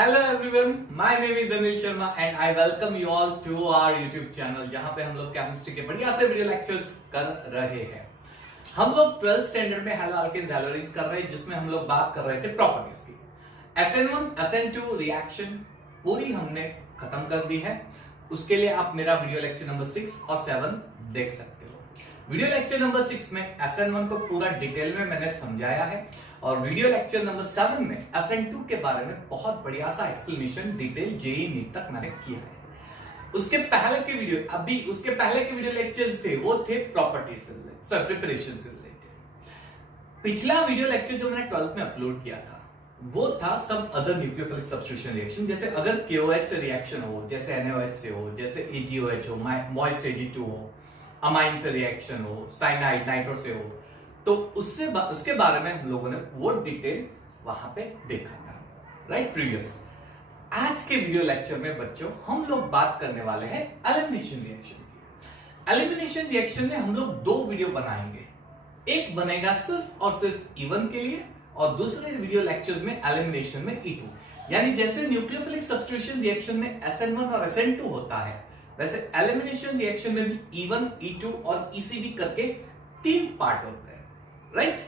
Hello everyone, my name is Anil Sharma and I welcome you all to our YouTube channel जहां पे हम लोग chemistry के बढ़िया से वीडियो लेक्चर्स कर रहे हैं। हम लोग 12th स्टैंडर्ड में हेलो अल्केन्स हेलो रिंग्स कर रहे हैं जिसमें हम लोग बात कर रहे थे प्रॉपर्टीज की। SN1 SN2 रिएक्शन पूरी हमने खत्म कर दी है। उसके लिए आप मेरा वीडियो लेक्चर नंबर 6 और 7 देख सकते हो। वीडियो लेक्चर नंबर 6 में SN1 को पूरा डिटेल में मैंने समझाया है और वीडियो लेक्चर नंबर 7 में SN2 के बारे में बहुत बढ़िया सा एक्सप्लेनेशन डिटेल जेईई नीट तक मैंने किया है। उसके पहले के वीडियो लेक्चर्स थे वो थे प्रॉपर्टीज से रिलेटेड, सॉरी प्रिपरेशन से रिलेटेड। पिछला वीडियो लेक्चर जो मैंने 12th में अपलोड किया था वो था some other nucleophilic substitution reaction, जैसे अगर KOH से रिएक्शन हो, जैसे NaOH से हो, जैसे AgOH हो, मॉइस्ट Ag2 हो, अमाइन से रिएक्शन हो, साइनाइड नाइट्रो से हो, तो उसके बारे में हम लोगों ने वो डिटेल वहां पे देखा था, राइट प्रीवियस। आज के वीडियो लेक्चर में बच्चों हम लोग बात करने वाले हैं एलिमिनेशन रिएक्शन की। एलिमिनेशन रिएक्शन में हम लोग दो वीडियो बनाएंगे, एक बनेगा सिर्फ और सिर्फ E1 के लिए और दूसरे वीडियो लेक्चर्स में एलिमिनेशन में E2। यानी जैसे न्यूक्लियोफिलिक सब्स्टिट्यूशन रिएक्शन में SN1 और SN2 होता है, वैसे एलिमिनेशन रिएक्शन में भी E1, E2 और EC करके 3 पार्ट होते हैं, राइट।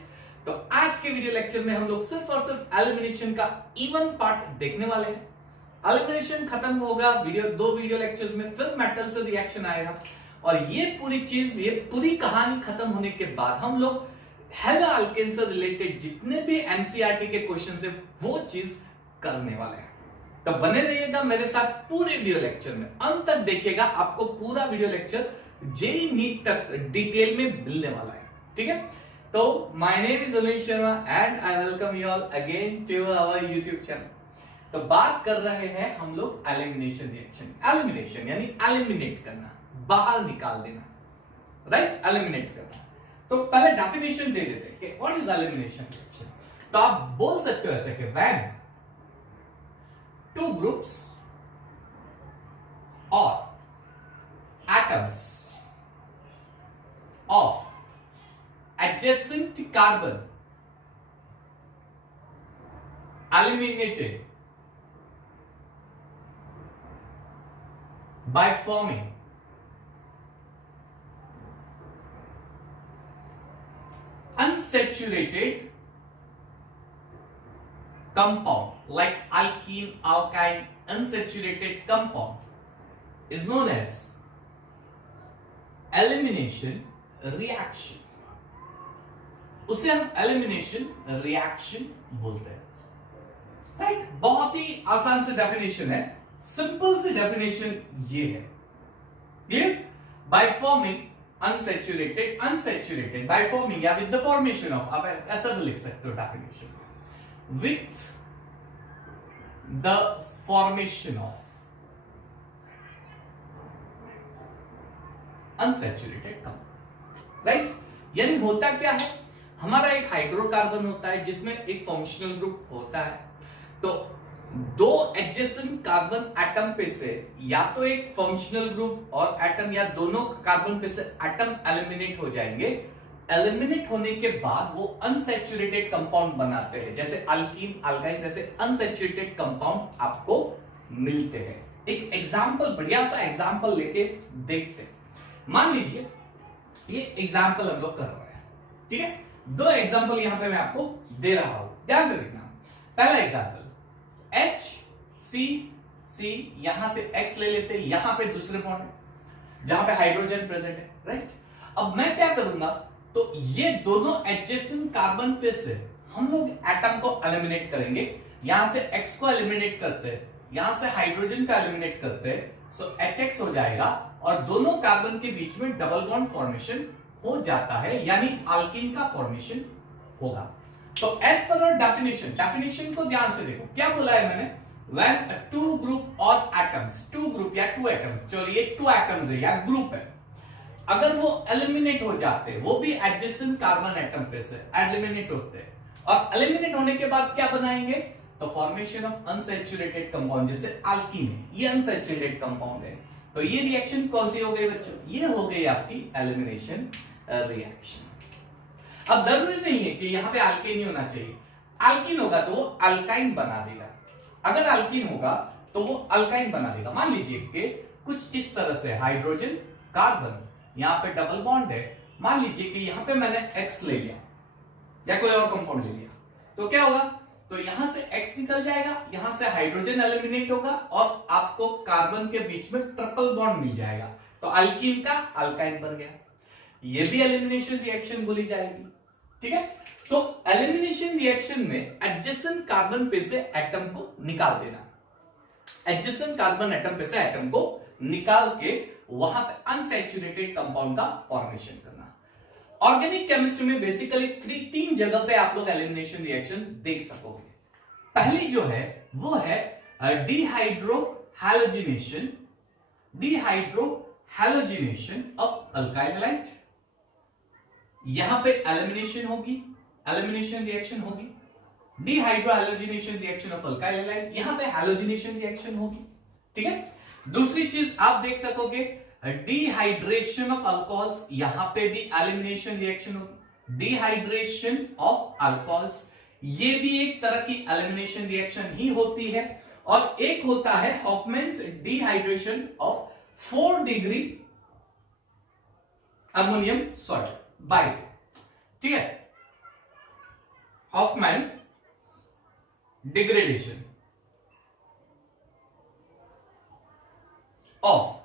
तो आज के वीडियो लेक्चर में हम लोग सिर्फ और सिर्फ एलिमिनेशन का E1 पार्ट देखने वाले हैं। एलिमिनेशन खत्म होगा दो वीडियो लेक्चर्स में, फिर मेटल से रिएक्शन आएगा और ये पूरी कहानी खत्म होने के बाद हम लोग हेलो अल्केन से रिलेटेड जितने भी एनसीईआरटी के क्वेश्चन है वो चीज करने वाले हैं। तो बने रहिएगा मेरे साथ पूरे वीडियो लेक्चर में, अंत तक देखिएगा, आपको पूरा वीडियो लेक्चर जेईई नीट तक डिटेल में मिलने वाला है, ठीक है। तो my name is Anil Sharma and I welcome you all again to our YouTube channel. तो बात कर रहे हैं हम लोग एलिमिनेशन रिएक्शन। एलिमिनेशन यानी एलिमिनेट करना, बाहर निकाल देना, राइट, एलिमिनेट करना। तो पहले डेफिनेशन दे देते हैं कि व्हाट इज एलिमिनेशन रिएक्शन। तो आप बोल सकते हो ऐसे कि when two groups or atoms of adjacent carbon eliminated by forming unsaturated compound like alkene, alkyne, unsaturated compound is known as elimination reaction। उसे हम elimination reaction बोलते हैं, राइट। बहुत ही आसान से डेफिनेशन है, सिंपल सी डेफिनेशन ये है, clear. By forming unsaturated by forming या with the formation of, आप ऐसा भी लिख सकते हो definition, with the formation of unsaturated compound, right. यानी होता क्या है, हमारा एक हाइड्रोकार्बन होता है जिसमें एक फंक्शनल ग्रुप होता है। तो दो एडजेसेंट कार्बन एटम पे से या तो एक फंक्शनल ग्रुप और एटम या दोनों कार्बन पे से एटम एलिमिनेट हो जाएंगे। एलिमिनेट होने के बाद वो अनसैचुरेटेड कंपाउंड बनाते हैं, जैसे अल्कीन, अल्काइन, जैसे अनसैचुरेटेड कंपाउंड आपको मिलते हैं। एक एग्जांपल, बढ़िया सा एग्जांपल लेके देखते हैं। मान लीजिए ये एग्जांपल हम लोग कर रहे हैं, ठीक है। दो एग्जांपल यहां पे मैं आपको दे रहा हूं, ध्यान से देखना। पहला एग्जांपल HCC, यहां से X ले लेते हैं, यहां पे दूसरे बॉन्ड जहां पे हाइड्रोजन प्रेजेंट है, राइट। अब मैं क्या करूंगा, तो ये दोनों एडजेसेंट कार्बन पे से हम लोग एटम को एलिमिनेट करेंगे। यहां से X को एलिमिनेट करते हैं, यहां से हाइड्रोजन को एलिमिनेट करते हैं, सो HX हो जाएगा और दोनों कार्बन के बीच में डबल बॉन्ड फॉर्मेशन हो जाता है, यानी अल्कीन का फॉर्मेशन होगा। तो एज पर डेफिनेशन को ध्यान से देखो, क्या बोला है मैंने, व्हेन टू ग्रुप और एटम्स, टू ग्रुप या टू एटम्स, चलिए टू एटम्स है या ग्रुप है, अगर वो एलिमिनेट हो जाते, वो भी एडजेसेंट कार्बन एटम पे से एलिमिनेट होते हैं, और एलिमिनेट होने के बाद क्या बनाएंगे, तो फॉर्मेशन ऑफ अनसैचुरेटेड कंपाउंड, जैसे अल्कीन है, ये अनसैचुरेटेड कंपाउंड है। तो ये रिएक्शन कौन सी हो गई बच्चों, ये हो गई आपकी एलिमिनेशन रिएक्शन। अब जरूरी नहीं है कि यहां पे अल्केन ही होना चाहिए, अल्कीन होगा तो वो अल्काइन बना देगा, अगर अल्कीन होगा तो वो अल्काइन बना देगा। मान लीजिए कि कुछ इस तरह से हाइड्रोजन कार्बन, यहां पे डबल बॉन्ड है, मान लीजिए कि यहां पे मैंने X ले लिया या कोई और कंपाउंड ले लिया, तो क्या होगा, तो यहां से X निकल जाएगा, यहां से हाइड्रोजन एलिमिनेट होगा और आपको कार्बन के बीच में ट्रिपल बॉन्ड मिल जाएगा, तो अल्कीन का अल्काइन बन गया। ये भी एलिमिनेशन रिएक्शन बोली जाएगी, ठीक है। तो एलिमिनेशन रिएक्शन में एडजेसेंट कार्बन पे से एटम को निकाल देना, एडजेसेंट कार्बन एटम पे से एटम को निकाल के वहां पे अनसैचुरेटेड कंपाउंड का फॉर्मेशन करना। ऑर्गेनिक केमिस्ट्री में बेसिकली तीन जगह पे आप लोग एलिमिनेशन रिएक्शन देख सकोगे। पहली जो है वो है dehydro halogenation of alkyl halide. यहां पे एलिमिनेशन होगी, एलिमिनेशन रिएक्शन होगी, dehydro halogenation reaction of alkyl halide, यहां पे हैलोजिनेशन रिएक्शन होगी, ठीक है। दूसरी चीज आप देख सकोगे डिहाइड्रेशन ऑफ अल्कोहल्स, यहां पे भी एलिमिनेशन रिएक्शन होगी, डिहाइड्रेशन ऑफ अल्कोहल्स, ये भी एक तरह की एलिमिनेशन रिएक्शन ही होती है। और एक होता है Hofmann's dehydration of 4 degree ammonium salt by, ठीक है, Hofmann degradation of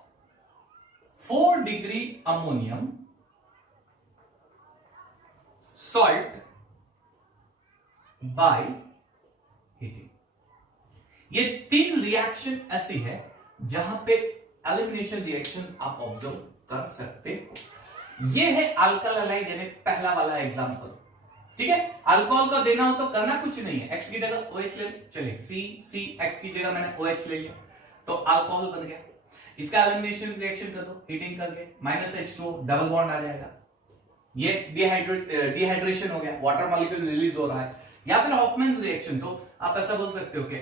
4 degree ammonium salt by heating. ये 3 रिएक्शन ऐसी है जहां पे एलिमिनेशन रिएक्शन आप ऑब्जर्व कर सकते हो। ये है अल्काइल हैलाइड यानी पहला वाला एग्जांपल, ठीक है। अल्कोहल का देना हो तो करना कुछ नहीं है, X की जगह OH ले, चलिए X की जगह मैंने OH ले लिया तो अल्कोहल बन गया। इसका एलिमिनेशन रिएक्शन कर दो, हीटिंग करके -H2 डबल बॉन्ड आ जाएगा, ये डिहाइड्रेशन हो गया, वाटर मॉलिक्यूल रिलीज हो रहा है। या फिर हॉफमैन्स रिएक्शन, तो आप ऐसा बोल सकते हो कि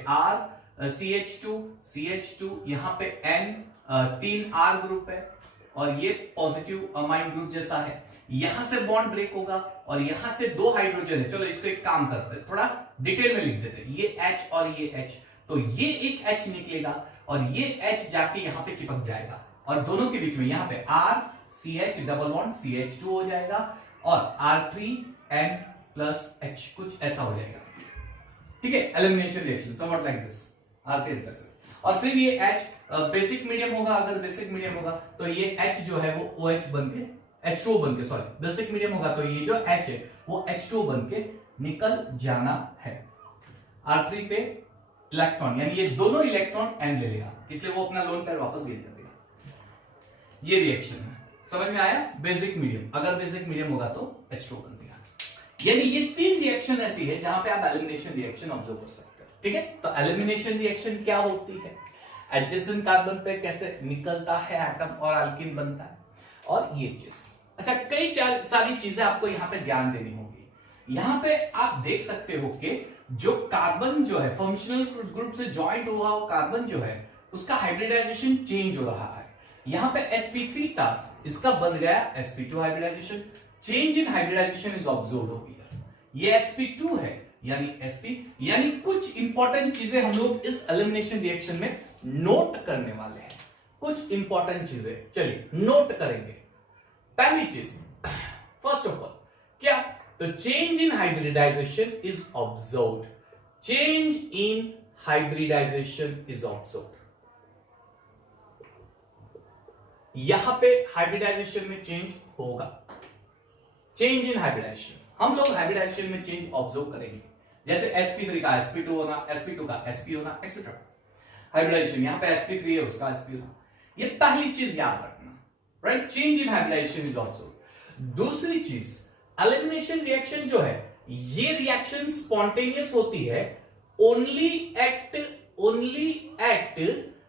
CH2 यहां पे N 3 R ग्रुप है और ये पॉजिटिव अमाइन ग्रुप जैसा है, यहां से बॉन्ड ब्रेक होगा और यहां से 2 हाइड्रोजन है। चलो इसको एक काम करते हैं, थोड़ा डिटेल में लिख देते हैं, ये H और ये H, तो ये एक H निकलेगा और ये H जाके यहां पे चिपक जाएगा और दोनों के बीच में यहां पे R CH double bond CH2 हो जाएगा और R3N प्लस H कुछ ऐसा हो जाएगा, ठीक है। Elimination reaction somewhat like this, R3 plus, और फिर ये H बेसिक मीडियम होगा, अगर बेसिक मीडियम होगा तो ये H जो है वो OH बन के H2O बन के, सॉरी बेसिक मीडियम होगा तो ये जो H है वो H2O बन के निकल जाना है। R3 पे इलेक्ट्रॉन यानी ये दोनों इलेक्ट्रॉन N ले लेगा, इसलिए वो अपना लोन पेयर वापस गेन कर देगा। ये रिएक्शन है, समझ में आया। बेसिक मीडियम, अगर बेसिक मीडियम होगा तो H2O बन देगा। यानी ये 3 रिएक्शन ऐसी है जहां पे आप एलिमिनेशन रिएक्शन ऑब्जर्व कर सकते हैं, ठीक है। तो एलिमिनेशन रिएक्शन क्या होती है, एडजेसेंट कार्बन पे कैसे निकलता है एटम और अल्कीन बनता है, और ये चीज। अच्छा, कई सारी चीजें आपको यहाँ पे ध्यान देनी होगी। यहाँ पे आप देख सकते हो कि जो कार्बन जो है फंक्शनल ग्रुप से ज्वाइंट हुआ हो कार्बन जो है उसका हाइब्रिडाइजेशन चेंज हो रहा है। यहाँ पे sp3 था, इसका बन गया sp2 hybridization, change in hybridization is observed over here. ये sp2 है यानी sp, यानी कुछ इंपॉर्टेंट चीजें हम लोग इस एलिमिनेशन रिएक्शन में नोट करने वाले हैं, कुछ इंपॉर्टेंट चीजें चलिए नोट करेंगे। पहली चीज, फर्स्ट ऑफ ऑल क्या, तो change in hybridization is observed, change in hybridization is observed. यहां पे हाइब्रिडाइजेशन में चेंज होगा, चेंज इन हाइब्रिडाइजेशन, हम लोग हाइब्रिडाइजेशन में चेंज ऑब्जर्व करेंगे। जैसे sp3 का sp2 होना, sp2 का sp होना, एक्सेट्रा। हाइब्रिडाइजेशन यहां पे sp3 है उसका sp होना, ये पहली चीज याद रखना, right. Change in hybridization is observe. दूसरी चीज, एलिमिनेशन रिएक्शन जो है ये रिएक्शन स्पॉन्टेनियस होती है ओनली एट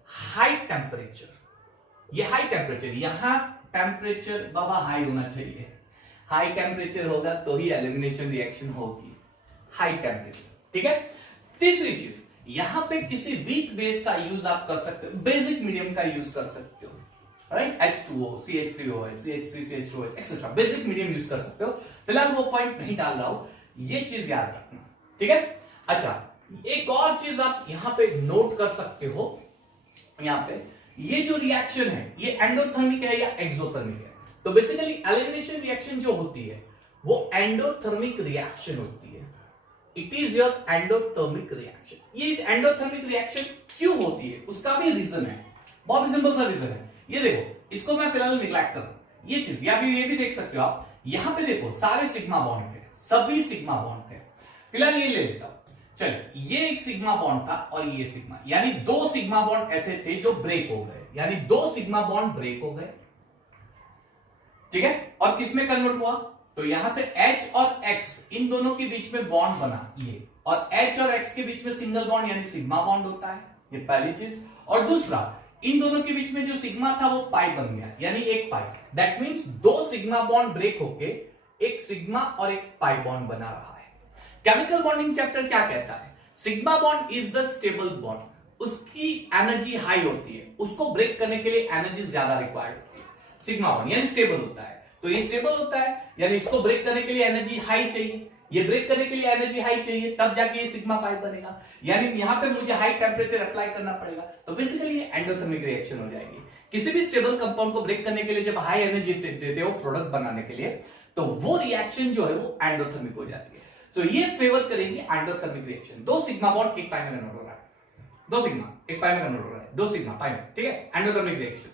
हाई टेम्परेचर। ये हाई टेम्परेचर, यहां टेम्परेचर बाबा हाई होना चाहिए, हाई टेम्परेचर होगा तो ही एलिमिनेशन रिएक्शन होगी, हाई टेम्परेचर, ठीक है। तीसरी चीज, यहां पे किसी वीक बेस का यूज आप कर सकते हो, बेसिक मीडियम का यूज कर सकते हो, right. H2O CH3OH CH3CH2OH etcetera, basic medium use कर सकते हो। फिलहाल वो पॉइंट नहीं डाल रहा हूं, ये चीज याद रखना, ठीक है। अच्छा, एक और चीज आप यहां पे नोट कर सकते हो, यहां पे ये जो रिएक्शन है ये एंडोथर्मिक है या एक्सोथर्मिक है। तो बेसिकली एलिमिनेशन रिएक्शन जो होती है वो एंडोथर्मिक रिएक्शन होती है। It is your endothermic reaction. ये एंडोथर्मिक रिएक्शन क्यों होती है उसका भी रीजन है, बहुत सिंपल सा रीजन है। ये देखो, इसको मैं फिलहाल निग्लेक्ट कर रहा हूं, ये चीज, या फिर ये भी देख सकते हो आप, यहां पे देखो सारे सिग्मा बॉन्ड थे, सभी सिग्मा बॉन्ड थे। फिलहाल ये ले लेता हूं, चलो ये एक सिग्मा बॉन्ड था और ये सिग्मा, यानी दो सिग्मा बॉन्ड ऐसे थे जो ब्रेक हो गए, यानी दो सिग्मा बॉन्ड ब्रेक हो गए, ठीक है। और किसमें कन्वर्ट हुआ, तो यहां से H और X इन दोनों के बीच में बॉन्ड बना ये, और H और X के बीच में सिंगल बॉन्ड यानी सिग्मा बॉन्ड होता है, ये पहली चीज। और दूसरा, इन दोनों के बीच में जो सिग्मा था वो पाई बन गया, यानी एक पाई। दैट मींस दो सिग्मा बॉन्ड ब्रेक होके एक सिग्मा और एक पाई बॉन्ड बना रहा है। केमिकल बॉन्डिंग चैप्टर क्या कहता है, sigma bond is the stable bond, उसकी एनर्जी हाई होती है, उसको ब्रेक करने के लिए एनर्जी ज्यादा रिक्वायर्ड होती है। सिग्मा बॉन्ड यानी स्टेबल होता है, तो ये स्टेबल होता है यानी इसको ब्रेक करने के लिए एनर्जी हाई चाहिए, ये ब्रेक करने के लिए एनर्जी हाई चाहिए, तब जाके ये सिग्मा पाई बनेगा, यानी यहां पे मुझे हाई टेंपरेचर अप्लाई करना पड़ेगा। तो बेसिकली ये एंडोथर्मिक रिएक्शन हो जाएगी। किसी भी स्टेबल कंपाउंड को ब्रेक करने के लिए जब हाई एनर्जी देते हो प्रोडक्ट बनाने के लिए, तो वो रिएक्शन जो है वो एंडोथर्मिक हो जाती है। तो ये फेवर करेंगे एंडोथर्मिक रिएक्शन। दो सिग्मा बॉन्ड एक पाई में कन्वर्ट हो रहा है, दो सिग्मा एक पाई में कन्वर्ट हो रहा है, दो सिग्मा पाई में, ठीक है, endothermic reaction.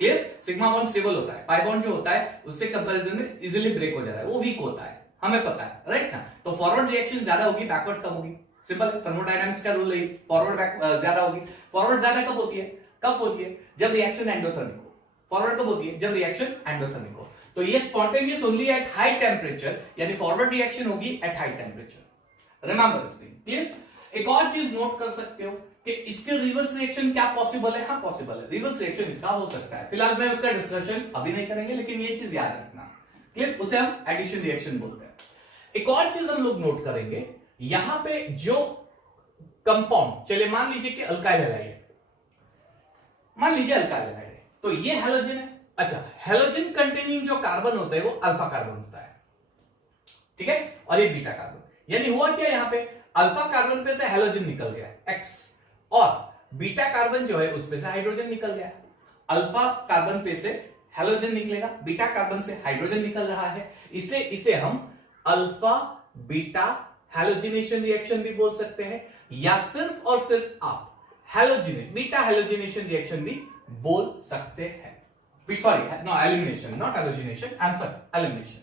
Clear. Sigma bond stable होता है, पाई बॉन्ड जो होता है उससे कंपैरिजन में इजीली ब्रेक हो जाता है, वो वीक होता है, हमें पता है, राइट ना। तो फॉरवर्ड रिएक्शन ज्यादा होगी, बैकवर्ड कम होगी, सिंपल है, थर्मोडायनामिक्स का रूल है, फॉरवर्ड बैक ज्यादा होगी। फॉरवर्ड ज्यादा कब होती है, कब होती है, जब रिएक्शन एंडोथर्मिक हो। फॉरवर्ड कब होती है, जब रिएक्शन एंडोथर्मिक हो। तो ये spontaneous only at high temperature, यानी फॉरवर्ड रिएक्शन होगी at high temperature. Remember this thing, clear. एक और चीज नोट कर सकते हो कि इसके रिवर्स रिएक्शन क्या पॉसिबल है, हाँ पॉसिबल है, रिवर्स रिएक्शन इसका हो सकता है। फिलहाल मैं उसका डिस्कशन अभी नहीं करेंगे, लेकिन ये चीज याद रखना, क्लियर। उसे हम एडिशन रिएक्शन बोलते हैं। एक और चीज हम लोग नोट करेंगे, यहां पे जो कंपाउंड, चलिए मान लीजिए कि अल्काइल हैलाइड है, मान लीजिए अल्काइल हैलाइड है, तो ये हैलोजन है। अच्छा, हैलोजन कंटेनिंग जो कार्बन होता है वो अल्फा कार्बन होता है, ठीक है, और ये बीटा कार्बन। यानी हुआ क्या, यहां पे अल्फा कार्बन पे से हैलोजन निकल गया X, और बीटा कार्बन जो है उस पे से हाइड्रोजन निकल गया। अल्फा कार्बन पे से हैलोजन निकलेगा, बीटा कार्बन से हाइड्रोजन निकल रहा है, इसलिए इसे हम अल्फा बीटा हैलोजिनेशन रिएक्शन भी बोल सकते हैं, या सिर्फ और सिर्फ आप हैलोजिनेशन, बीटा हैलोजिनेशन रिएक्शन भी बोल सकते हैं। Sorry, no, elimination, not halogenation, I am sorry, elimination,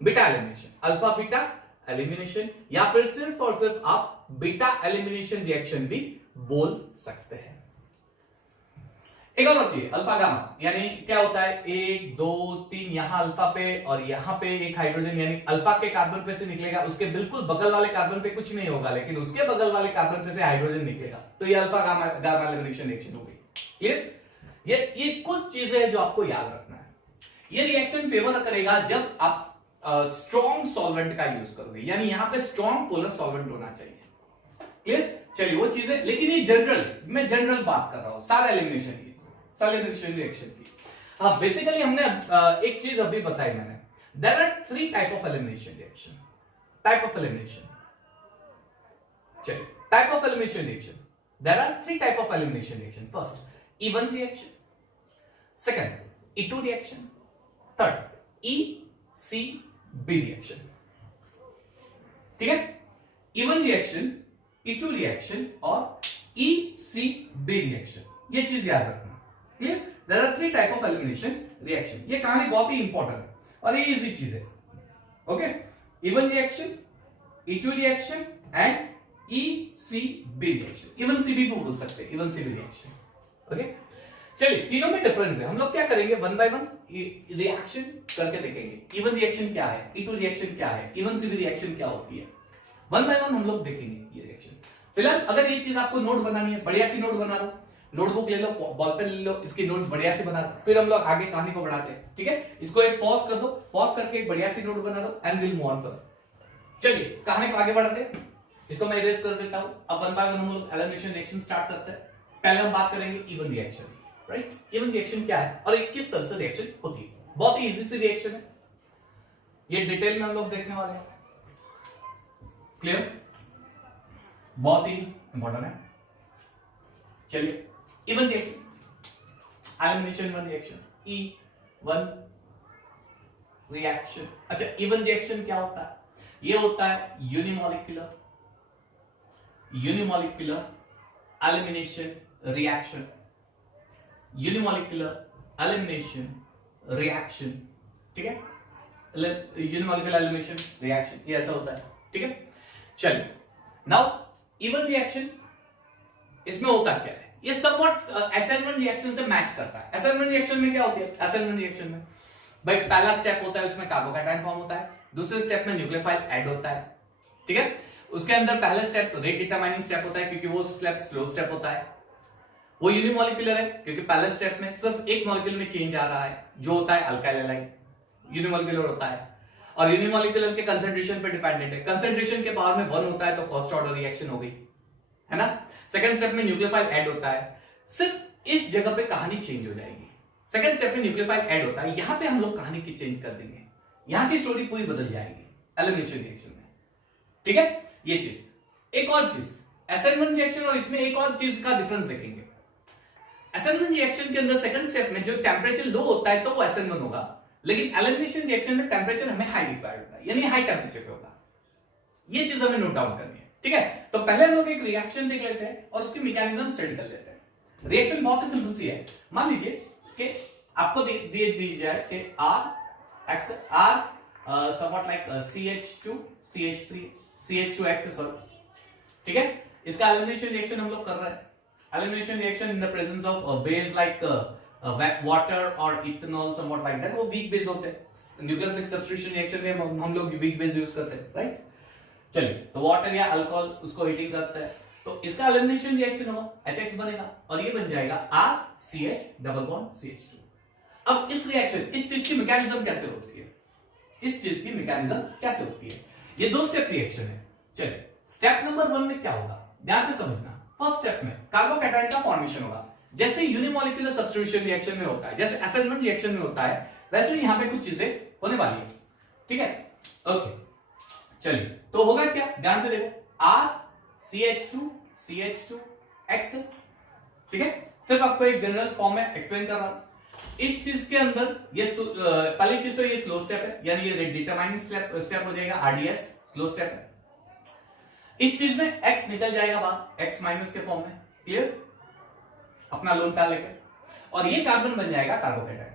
beta elimination, alpha beta elimination, या फिर सिर्फ और सिर्फ आप बीटा एलिमिनेशन रिएक्शन भी बोल सकते हैं। एक और होती है अल्फा गामा, यानी क्या होता है, 1 2 3 यहां अल्फा पे और यहां पे एक हाइड्रोजन, यानी अल्फा के कार्बन पे से निकलेगा, उसके बिल्कुल बगल वाले कार्बन पे कुछ नहीं होगा, लेकिन उसके बगल वाले कार्बन पे से हाइड्रोजन निकलेगा, तो ये alpha gamma gamma elimination reaction हो गई। क्लियर। ये कुछ चीजें हैं जो आपको याद रखना है। ये रिएक्शन फेवर करेगा जब आप स्ट्रॉन्ग सॉल्वेंट का यूज करोगे, यानी यहां पे स्ट्रॉन्ग पोलर सॉल्वेंट होना चाहिए। क्लियर। चलिए वो चीजें, लेकिन ये जनरल, मैं जनरल बात कर रहा हूं सारा एलिमिनेशन की, एलिमिनेशन रिएक्शन की। हाँ, बेसिकली हमने एक चीज अभी बताई मैंने, there are 3 type of elimination reaction. Type of elimination, चलिए type of elimination reaction, there are 3 type of elimination reaction. First, E one reaction, second E2 reaction, third ECB reaction, ठीक है। इवन रिएक्शन, E2 रिएक्शन और ECB reaction, ये चीज याद रखना, clear. There are 3 type of elimination reaction. ये कहानी बहुत ही इंपॉर्टेंट है और ये इजी चीज है, okay. Even reaction, E2 reaction and ECB reaction, even CB को बोल सकते हैं, इवन CB रिएक्शन, ओके। चलिए तीनों में डिफरेंस है, हम लोग क्या करेंगे, वन बाय वन रिएक्शन करके देखेंगे। इवन रिएक्शन क्या है, E2 रिएक्शन क्या है, इवन CB रिएक्शन क्या होती है, वन बाय वन हम लोग देखेंगे ये रिएक्शन। फिलहाल अगर ये चीज आपको नोट बनानी है, बढ़िया सी नोट बना लो, नोटबुक ले लो, बॉल पेन ले लो, इसकी नोट्स बढ़िया से बना लो, फिर हम लोग आगे कहानी को बढ़ाते हैं, ठीक है। इसको एक पॉज कर दो, पॉज करके एक बढ़िया सी नोट बना लो and will move on further. चलिए कहानी को आगे बढ़ाते हैं, इसको मैं इरेज कर देता हूं। अब वन बाय वन हम लोग एलिमिनेशन रिएक्शन स्टार्ट करते हैं। पहले हम बात करेंगे E one reaction, right. E one reaction क्या है और एक किस तरह से रिएक्शन होती है, बहुत ही इजी सी रिएक्शन है, ये डिटेल में हम लोग देखने वाले हैं, क्लियर। बहुत ही इंपॉर्टेंट है। चलिए E one reaction, elimination one reaction, E one reaction. अच्छा इवन रिएक्शन क्या होता है? ये होता है unimolecular elimination reaction, unimolecular elimination reaction, ठीक है, यूनिमॉलिक्यूलर एलिमिनेशन रिएक्शन, ये ऐसा होता है, ठीक है। चलिए नाउ इवन रिएक्शन, इसमें होता क्या है? ये समवॉट SN1 रिएक्शन से मैच करता है। SN1 रिएक्शन में क्या होती है? SN1 रिएक्शन में भाई पहला स्टेप होता है, उसमें कार्बोकैटायन फॉर्म होता है, दूसरे स्टेप में न्यूक्लियोफाइल ऐड होता है, ठीक है। उसके अंदर पहला स्टेप रेट डिटरमाइनिंग स्टेप होता है, क्योंकि वो स्टेप स्लो स्टेप होता है। वो यूनिमॉलिक्यूलर है क्योंकि पहले स्टेप में सिर्फ एक मॉलिक्यूल में चेंज आ रहा है, जो होता है अल्काइल हैलाइड, यूनिमॉलिक्यूलर होता है। और यूनिमॉलिक्यूलर के कंसंट्रेशन पे डिपेंडेंट है, कंसंट्रेशन के पावर में 1 होता है तो फर्स्ट ऑर्डर रिएक्शन हो गई, है ना। सेकंड स्टेप में न्यूक्लियोफाइल ऐड होता है, सिर्फ इस जगह पे कहानी चेंज हो जाएगी। सेकंड स्टेप में न्यूक्लियोफाइल ऐड होता है, यहां पे हम लोग कहानी की चेंज कर देंगे, यहां की स्टोरी पूरी बदल जाएगी एलिमिनेशन रिएक्शन में, ठीक है। ये चीज, एक और चीज SN1 रिएक्शन और इसमें एक और चीज का डिफरेंस देखेंगे। SN1 रिएक्शन के अंदर सेकंड स्टेप में जो टेंपरेचर लो होता है तो वो SN1 होगा, लेकिन एलिमिनेशन रिएक्शन में टेंपरेचर हमें हाई रिक्वायर्ड होता है, यानी हाई टेंपरेचर पे होगा। ये चीज हमें नोट डाउन करनी है, ठीक है। तो पहले हम लोग एक रिएक्शन देख लेते हैं और उसकी मैकेनिज्म स्टडी कर लेते हैं। रिएक्शन बहुत ही सिंपल सी है। मान लीजिए कि आपको दिए दी जाए कि R somewhat like CH2 CH3 CH2X sorry, ठीक है। इसका एलिमिनेशन रिएक्शन हम लोग कर रहे हैं। Elimination reaction in the presence of base like water और इथेनॉल समवॉट लाइक दैट, वो वीक बेस होते हैं। न्यूक्लियोफिलिक सब्स्टिट्यूशन रिएक्शन में हम लोग वीक बेस यूज करते हैं, राइट। चलिए तो वाटर या अल्कोहल उसको हीटिंग करते हैं, तो इसका एलिमिनेशन रिएक्शन होगा, HX बनेगा और ये बन जाएगा RCH डबल बॉन्ड CH2। अब इस रिएक्शन, इस चीज की मैकेनिज्म कैसे होती है, इस चीज की मैकेनिज्म कैसे होती है? ये दो स्टेप रिएक्शन है। चलिए स्टेप नंबर 1 में क्या होगा, ध्यान से समझना। फर्स्ट स्टेप में कार्बोकैटायन का फॉर्मेशन होगा, जैसे यूनिमॉलिक्यूलर सब्स्टिट्यूशन रिएक्शन में होता है, जैसे SN1 रिएक्शन में होता है, वैसे यहां पे कुछ चीजें होने वाली है, ठीक है। ओके चलिए तो होगा क्या, ध्यान से देखो, RCH2 CH2X, ठीक है। सिर्फ आपको एक जनरल फॉर्म में एक्सप्लेन कर रहा हूं। इस चीज के अंदर ये पहली चीज तो ये स्लो स्टेप है, यानी ये डिटरमाइनिंग स्टेप हो जाएगा, RDS स्लो स्टेप है। इस चीज में X निकल जाएगा बाहर, X माइनस के फॉर्म में, क्लियर, अपना लोन पैर लेकर, और ये कार्बन बन जाएगा कार्बोकैटायन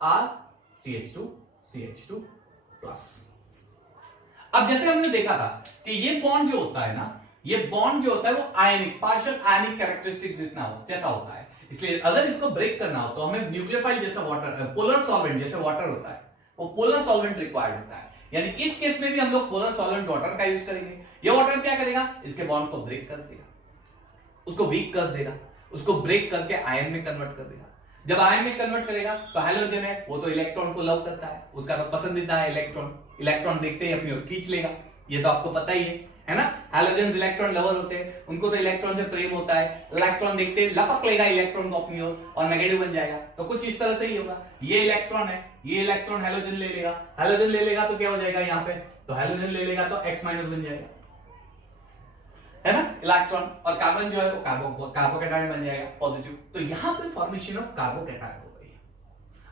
RCH2 CH2 प्लस। अब जैसे हमने देखा था कि ये बॉन्ड जो होता है ना, ये बॉन्ड जो होता है वो आयनिक, पार्शियल आयनिक कैरेक्टरिस्टिक्स जैसा होता है, इसलिए अगर इसको ब्रेक करना हो तो हमें न्यूक्लियोफाइल जैसा वाटर, पोलर सॉल्वेंट जैसे वाटर होता है, वो पोलर सॉल्वेंट रिक्वायर्ड होता है। यानी इस केस में भी हम लोग पोलर सॉल्वेंट वाटर का यूज करेंगे। ये वाटर क्या करेगा, इसके बॉन्ड को ब्रेक कर देगा, उसको वीक कर देगा, उसको ब्रेक करके आयन में कन्वर्ट कर देगा। जब आयन में कन्वर्ट करेगा तो हैलोजन है, वो तो इलेक्ट्रॉन को लव करता है, उसका तो पसंदीदा है इलेक्ट्रॉन, इलेक्ट्रॉन देखते ही अपनी ओर खींच लेगा, ये तो आपको पता ही है ना। हैलोजेंस इलेक्ट्रॉन लवर होते हैं, उनको तो इलेक्ट्रॉन से प्रेम होता है, इलेक्ट्रॉन देखते ही लपक लेगा इलेक्ट्रॉन को अपनी ओर और नेगेटिव बन जाएगा। तो कुछ इस तरह से ही होगा, ये इलेक्ट्रॉन है, ये इलेक्ट्रॉन हैलोजन ले लेगा, हैलोजन ले लेगा तो क्या हो जाएगा यहाँ पे, तो हैलोजन ले लेगा तो X माइनस बन जाएगा, है ना, इलेक्ट्रॉन, और कार्बन जो है वो कार्बोकैटायन बन जाएगा पॉजिटिव। तो यहां पे फॉर्मेशन ऑफ कार्बोकैटायन हो गई।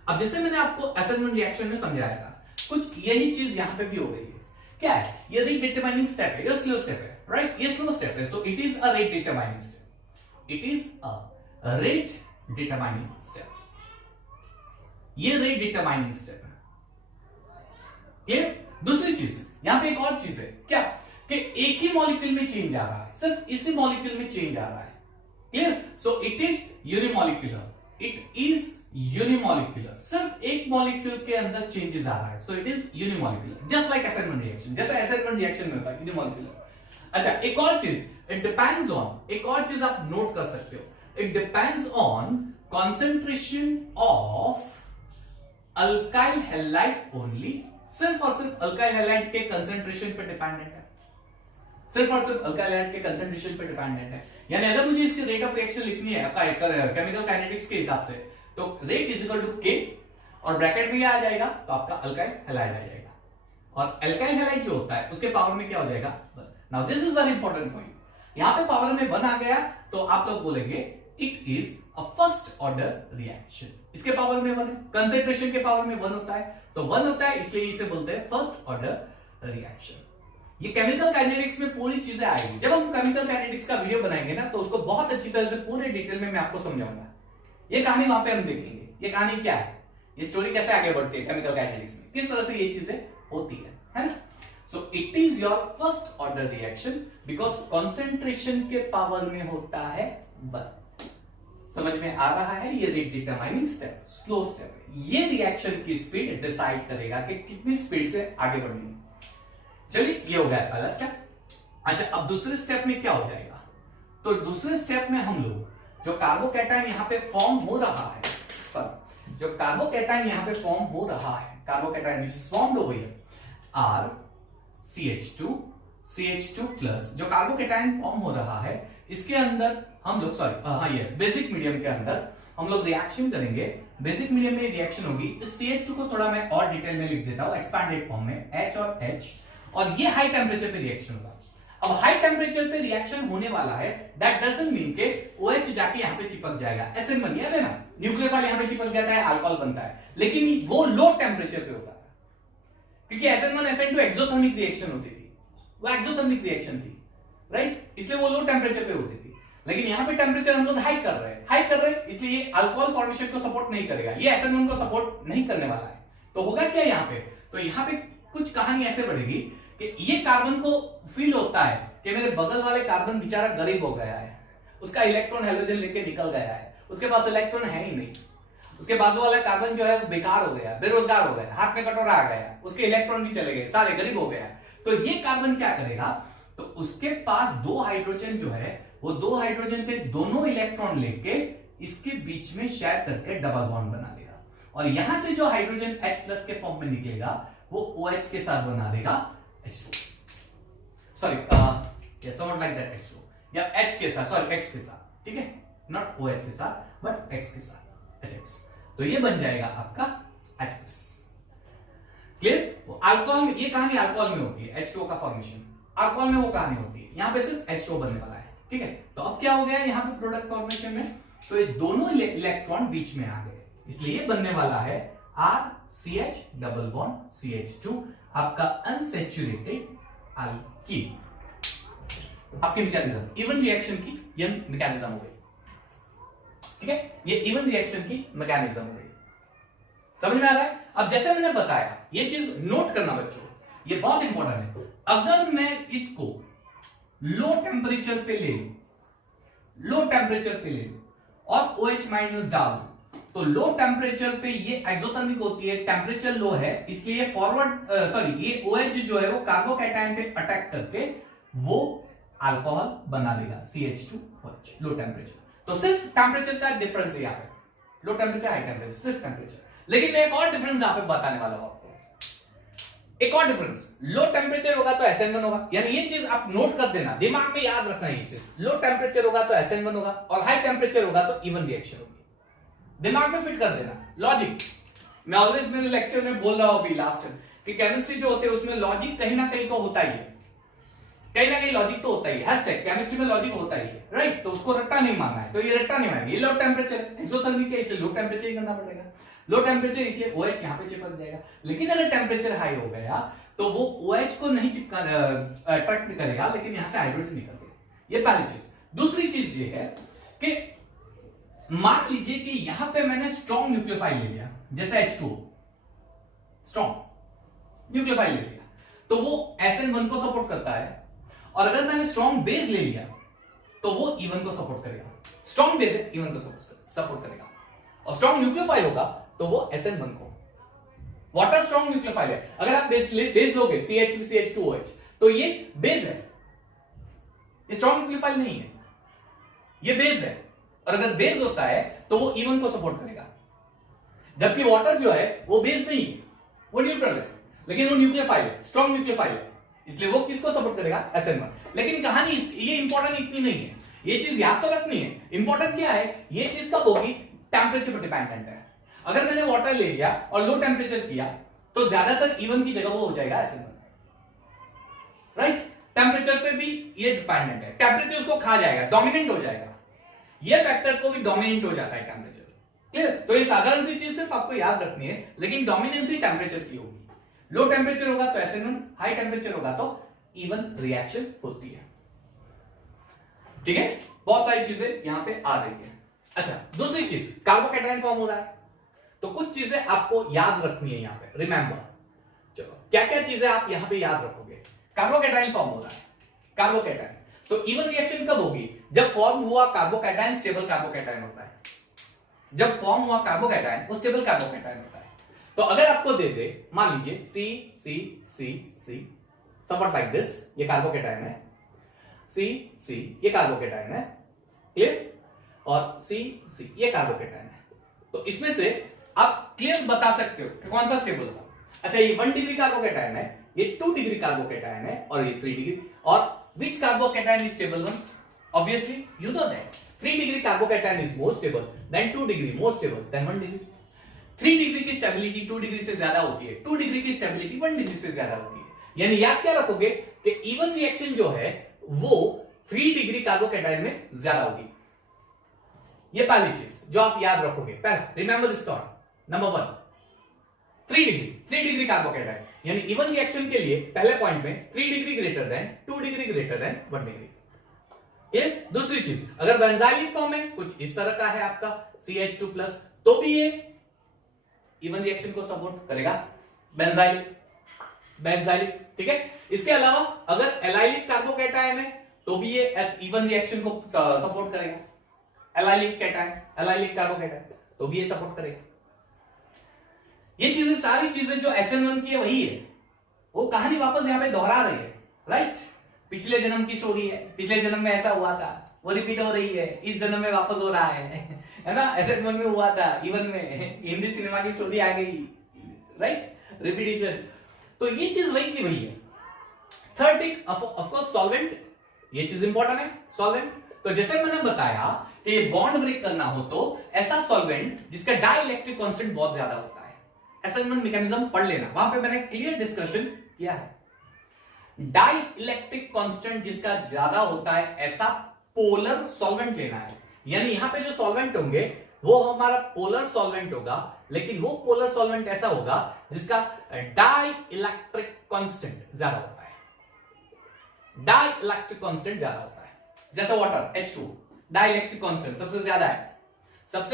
अब जैसे मैंने आपको SN1 रिएक्शन में समझाया था, कुछ यही चीज यहां पे भी हो रही है। क्या है, ये रेट डिटरमाइनिंग स्टेप है, ये स्लो स्टेप है, राइट, ये स्लो स्टेप है, so it is a rate determining step, it is a rate determining step, ये रेट डिटरमाइनिंग स्टेप है, क्लियर। दूसरी चीज यहां पे एक और चीज है, क्या कि एक ही मॉलिक्यूल में चेंज आ रहा है, सिर्फ इसी मॉलिक्यूल में चेंज आ रहा है, clear. So it is unimolecular, it is unimolecular, सिर्फ एक मॉलिक्यूल के अंदर चेंजेस आ रहा है, so it is unimolecular, just like SN1 reaction, जैसे SN1 रिएक्शन में होता है यूनिमॉलिक्यूलर। अच्छा एक और चीज, इट डिपेंड्स ऑन, एक और चीज आप नोट कर सकते हो, it depends on concentration of alkyl halide only, सिर्फ और सिर्फ अल्काइल हैलाइड के कंसेंट्रेशन पे डिपेंडेंट है, सिर्फ और सिर्फ अल्काइल हैलाइड के कंसेंट्रेशन पे डिपेंडेंट है। यानी अगर मुझे इसकी रेट ऑफ रिएक्शन लिखनी है केमिकल काइनेटिक्स के हिसाब से, तो rate is equal to K और ब्रैकेट में क्या आ जाएगा, तो आपका अल्काइल हैलाइड आ जाएगा, और अल्काइल हैलाइड जो होता है उसके पावर में क्या हो जाएगा। Now this is very important for you, यहां पे पावर में 1 आ गया तो आप लोग बोलेंगे it is a first order reaction. इसके पावर में 1 है, कंसेंट्रेशन के पावर में 1 होता है, तो 1 होता है, इसलिए इसे बोलते हैं फर्स्ट ऑर्डर रिएक्शन। ये केमिकल काइनेटिक्स में पूरी चीजें आएगी। जब हम केमिकल काइनेटिक्स का वीडियो बनाएंगे ना, तो उसको बहुत अच्छी तरह से पूरे डिटेल में मैं आपको समझाऊंगा। ये कहानी वहां पे हम देखेंगे, ये कहानी क्या है, ये स्टोरी कैसे आगे बढ़ती है केमिकल काइनेटिक्स में, किस तरह से ये चीजें होती है ना। So it is your first order reaction because concentration के पावर में होता है 1। समझ में आ रहा है, ये rate determining step, slow step है। ये रिएक्शन की स्पीड डिसाइड करेगा कि कितनी स्पीड से आगे बढ़नी है। चलिए, ये हो गया पहला स्टेप। अच्छा, अब दूसरे स्टेप में क्या हो जाएगा, तो दूसरे स्टेप में हम लोग जो कार्बोकैटायन यहां पे फॉर्म हो रहा है, जो कार्बोकैटायन यहां पे फॉर्म हो रहा है, carbocation which is formed over here R CH2 plus, जो कार्बोकैटायन फॉर्म हो रहा है इसके अंदर हम लोग बेसिक मीडियम के अंदर हम लोग रिएक्शन करेंगे। बेसिक मीडियम में रिएक्शन होगी। इस CH2 को थोड़ा मैं और डिटेल में लिख देता हूं एक्सपैंडेड फॉर्म में, H और H, और ये हाई टेम्परेचर पे रिएक्शन होगा। अब हाई टेम्परेचर पे रिएक्शन होने वाला है, दैट डजंट मीन के OH जाके यहां पे चिपक जाएगा, SN बन गया है ना, न्यूक्लियोफाइल यहां पे चिपक जाता है, अल्कोहल बनता है, लेकिन वो लो टेम्परेचर पे होता है क्योंकि SN1 SN2 एक्सोथर्मिक रिएक्शन होती थी, वो एक्सोथर्मिक रिएक्शन थी, राइट, इसलिए वो लो टेम्परेचर पे होती थी। लेकिन यहां पे टेम्परेचर हम लोग हाई कर रहे हैं, इसलिए ये अल्कोहल फॉर्मेशन को सपोर्ट नहीं करेगा, ये SN1 को सपोर्ट नहीं करने वाला है। तो होगा क्या यहां पे, तो यहां पे कुछ कहानी ऐसे बढ़ेगी कि ये कार्बन को फील होता है कि मेरे बगल वाले कार्बन बेचारा गरीब हो गया है, उसका इलेक्ट्रॉन हैलोजन लेके निकल गया है, उसके पास इलेक्ट्रॉन है ही नहीं, उसके बाजू वाला कार्बन जो है वो बेकार हो गया, बेरोजगार हो गया, हाथ में कटोरा आ गया, उसके इलेक्ट्रॉन भी चले गए, सारे गरीब हो गया। तो ये कार्बन क्या करेगा, तो उसके पास 2 हाइड्रोजन जो है, वो 2 हाइड्रोजन के दोनों इलेक्ट्रॉन लेके इसके बीच में शेयर करके डबल बॉन्ड बना देगा, और यहां से जो हाइड्रोजन H+ के फॉर्म में निकलेगा वो OH के साथ बना देगा H2, sorry somewhat like that H2, या H के साथ, सॉरी X के साथ, ठीक है, नॉट OH के साथ बट X के साथ HX, तो ये बन जाएगा आपका H+। क्लियर। अल्कोहल में ये कहानी अल्कोहल में होती है, H2O का फॉर्मेशन अल्कोहल में वो कहानी होती है, यहां पे सिर्फ H2O बनने वाला है, ठीक है। तो अब क्या हो गया यहां पे प्रोडक्ट फॉर्मेशन में, तो ये दोनों इलेक्ट्रॉन बीच में आ गए, इसलिए ये बनने वाला है RCH डबल बॉन्ड CH2, आपका अनसैचुरेटेड एल्कीन। आपके मैकेनिज्म, इवन रिएक्शन की ये मैकेनिज्म हो गई, ठीक है, ये इवन रिएक्शन की मैकेनिज्म हो गई। समझ में आ रहा है। अब जैसे मैंने बताया, ये चीज नोट करना बच्चों, ये बहुत इंपॉर्टेंट है। अगर मैं इसको लो टेम्परेचर पे ले लूं, लो टेम्परेचर पे ले लूं और OH माइनस डाल दूं, तो लो टेम्परेचर पे ये एक्सोथर्मिक होती है, टेम्परेचर लो है, इसलिए ये OH जो है वो कार्बोकैटायन पे अटैक करके वो अल्कोहल बना देगा CH2OH, लो टेम्परेचर। तो सिर्फ टेम्परेचर का डिफरेंस है यहाँ पे, लो टेम्परेचर हाई टेम्परेचर, सिर्फ टेम्परेचर। लेकिन मैं एक और डिफरेंस यहाँ पे बताने वाला हूं आपको, एक और डिफरेंस, लो टेम्परेचर होगा तो SN1 होगा, यानी ये चीज आप नोट कर देना, दिमाग में याद रखना ये चीज, लो टेम्परेचर होगा तो SN1 होगा और हाई टेम्परेचर होगा तो इवन रिएक्शन होगी, दिमाग में फिट कर देना लॉजिक। मैं ऑलवेज मेरे लेक्चर में बोल रहा हूं अभी लास्ट कि केमिस्ट्री जो होते हैं उसमें लॉजिक कहीं ना कहीं तो होता ही है, कहीं ना कहीं लॉजिक तो होता ही है, केमिस्ट्री में लॉजिक होता ही है, राइट। तो उसको रट्टा नहीं मानना है, तो ये रट्टा नहीं मानेंगे, ये लो टेम्परेचर एक्सोथर्मिक है इसलिए लो टेम्परेचर ही करना पड़ेगा, लो टेम्परेचर इसलिए OH यहां पे चिपक जाएगा। लेकिन अगर टेम्परेचर हाई हो गया तो वो OH को नहीं चिपका अट्रैक्ट करेगा, लेकिन यहां से हाइड्रोजन निकल गया, ये पहली चीज। दूसरी चीज ये है कि मान लीजिए कि यहां पे मैंने स्ट्रॉन्ग न्यूक्लियोफाइल ले लिया, जैसे H2O स्ट्रॉन्ग न्यूक्लियोफाइल ले लिया, तो वो SN1 को सपोर्ट करता है, और अगर मैंने स्ट्रॉन्ग बेस ले लिया तो वो इवन को सपोर्ट करेगा, स्ट्रॉन्ग बेस है इवन को सपोर्ट करेगा, और स्ट्रॉन्ग न्यूक्लियोफाइल होगा तो वो SN1 को, वाटर स्ट्रॉन्ग न्यूक्लियोफाइल है, अगर आप बेस लोगे CH3 CH2OH तो ये बेस है, ये स्ट्रॉन्ग न्यूक्लियोफाइल नहीं है, ये बेस है, और अगर बेस होता है तो वो इवन को सपोर्ट करेगा, जबकि वाटर जो है वो बेस नहीं है, वो न्यूट्रल है, लेकिन वो न्यूक्लियोफाइल है, स्ट्रॉन्ग न्यूक्लियोफाइल है, इसलिए वो किसको सपोर्ट करेगा SN1। लेकिन कहानी ये इंपॉर्टेंट इतनी नहीं है, ये चीज याद तो रखनी है। इंपॉर्टेंट क्या है, ये चीज कब होगी, टेम्परेचर पर डिपेंडेंट है। अगर मैंने वाटर ले लिया और लो टेम्परेचर किया तो ज्यादातर इवन की जगह वो हो जाएगा SN1, राइट। टेम्परेचर पे भी ये डिपेंडेंट है, टेम्परेचर उसको खा जाएगा, डोमिनेंट हो जाएगा, ये फैक्टर को भी डोमिनेंट हो जाता है टेम्परेचर। क्लियर? तो ये साधारण सी चीज सिर्फ आपको याद रखनी है, लेकिन डोमिनेंसी टेम्परेचर की होगी। लो टेम्परेचर होगा तो SN1, हाई टेम्परेचर होगा तो इवन रिएक्शन होती है। ठीक है, बहुत सारी चीजें यहां पे आ रही है। अच्छा, दूसरी चीज, कार्बोकैटायन फॉर्म हो रहा है, तो कुछ चीजें आपको याद रखनी है यहां पे, रिमेंबर। चलो, क्या क्या चीजें आप यहां पे याद रखोगे? कार्बोकैटायन फॉर्म हो रहा है, कार्बोकैटायन, तो इवन रिएक्शन कब होगी? जब फॉर्म हुआ कार्बोकैटायन स्टेबल कार्बोकैटायन होता है। जब फॉर्म हुआ कार्बोकैटायन वो स्टेबल कार्बोकैटायन होता है। तो अगर आपको दे दे, मान लीजिए सी सी सी सी समवट लाइक दिस, ये कार्बोकैटायन है, सी सी ये कार्बोकैटायन है, क्लियर, और सी सी ये कार्बोकैटायन है। तो इसमें से आप क्लियर बता सकते हो कौन सा स्टेबल होगा। अच्छा, ये 1 डिग्री कार्बोकैटायन है, ये 2 डिग्री कार्बोकैटायन है, और ये 3 डिग्री, और which carbocation is stable one? Obviously you know that 3 degree carbocation is more stable than 2 degree, more stable than 1 degree. 3 degree की स्टेबिलिटी 2 डिग्री से ज्यादा होती है, 2 डिग्री की स्टेबिलिटी 1 डिग्री से ज्यादा होती है। यानी याद क्या रखोगे कि इवन रिएक्शन जो है वो 3 डिग्री कार्बोकैटायन में ज्यादा होगी। ये पहली चीज जो आप याद रखोगे, पहला remember this thought. Number 1, 3 degree carbocation, यानी इवन रिएक्शन के लिए पहले पॉइंट में 3 degree greater than 2 degree greater than 1 degree. ये दूसरी चीज, अगर बेंजाइलिक फॉर्म है, कुछ इस तरह का है आपका CH2+, तो भी ये इवन रिएक्शन को सपोर्ट करेगा, बेंजाइलिक, ठीक है। इसके अलावा अगर एलाइलिक कार्बोकैटायन है तो भी ये इवन रिएक्शन को सपोर्ट करेगा, एलाइलिक कैटायन, एलाइलिक कार्बोकैटायन, तो भी ये सपोर्ट करेगा। ये चीजें, सारी चीजें जो SN1 की है वही है, वो कहानी वापस यहां पे दोहरा रही है, राइट। पिछले जन्म की स्टोरी है, पिछले जन्म में ऐसा हुआ था, वो रिपीट हो रही है, इस जन्म में वापस हो रहा है ना। SN1 में हुआ था, इवन में हिंदी सिनेमा की स्टोरी आ गई, राइट, रिपीटिशन। तो ये चीज वही की वही है। Third thing, of course solvent, ये चीज इंपॉर्टेंट है, सॉल्वेंट। तो जैसे मैंने बताया कि बॉन्ड ब्रेक करना हो तो ऐसा सॉल्वेंट जिसका डाइलेक्ट्रिक कांस्टेंट बहुत ज्यादा होता है, SN1 मैकेनिज्म पढ़ लेना, वहां पे मैंने क्लियर डिस्कशन किया है। डाई इलेक्ट्रिक कांस्टेंट जिसका ज्यादा होता है ऐसा पोलर सॉल्वेंट लेना है। यानी यहां पे जो सॉल्वेंट होंगे वो हमारा पोलर सॉल्वेंट होगा, लेकिन वो पोलर सॉल्वेंट ऐसा होगा जिसका डाई इलेक्ट्रिक कांस्टेंट ज्यादा होता है। डाई इलेक्ट्रिक कांस्टेंट ज्यादा होता है, जैसा water H2, die electric constant सबसे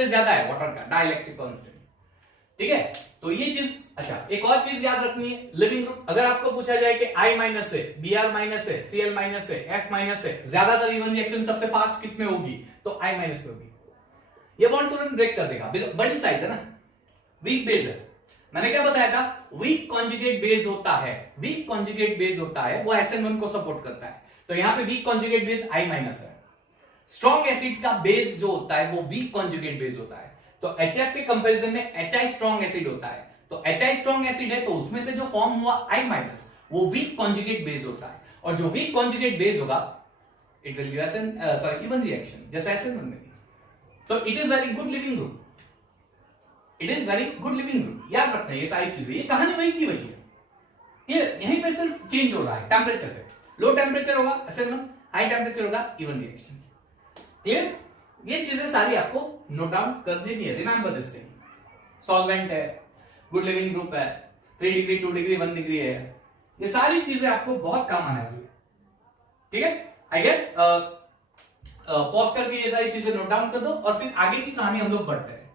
ज्यादा है वाटर का डाई इलेक्ट्रिक कांस्टेंट, ठीक है। तो ये चीज, अच्छा एक और चीज याद रखनी है, लिविंग ग्रुप। अगर आपको पूछा जाए कि I- है, Br- है, Cl- है, F- है, ज्यादातर इवन रिएक्शन सबसे फास्ट किस में होगी? तो I- में होगी। ये बॉन्ड तुरंत ब्रेक कर देगा, बड़ी साइज है ना, वीक बेस है। मैंने क्या बताया था, वीक कॉन्जुगेट बेस होता है, वीक कॉन्जुगेट बेस होता है, वो SN1 को सपोर्ट करता है। तो यहां पे वीक कॉन्जुगेट बेस I- है। स्ट्रॉन्ग एसिड का बेस जो होता है वो वीक कॉन्जुगेट बेस होता है। तो HF के कंपैरिजन में HI स्ट्रॉन्ग एसिड होता है, तो HI स्ट्रॉन्ग एसिड है तो उसमें से जो फॉर्म हुआ I- वो वीक कॉन्जुगेट बेस होता है, और जो वीक कॉन्जुगेट बेस होगा it will give E one reaction जैसा SN1 में थी। तो it is very good leaving group, it is very good leaving group. याद रखना ये सारी चीजें, ये कहानी वही की वही है। क्लियर? यहीं पे सिर्फ चेंज हो रहा है टेम्परेचर पे, लो टेम्परेचर होगा SN1, हाई टेम्परेचर होगा इवन रिएक्शन। क्लियर? ये चीजें सारी आपको नोट डाउन कर देनी है, रिमेंबर दिस थिंग। सॉल्वेंट है, गुड लिविंग ग्रुप है, 3 डिग्री 2 डिग्री 1 डिग्री है, ये सारी चीजें आपको बहुत काम आने वाली है, ठीक है। आई गेस पॉज करके ये सारी चीजें नोट डाउन कर दो और फिर आगे की कहानी हम लोग बढ़ते हैं।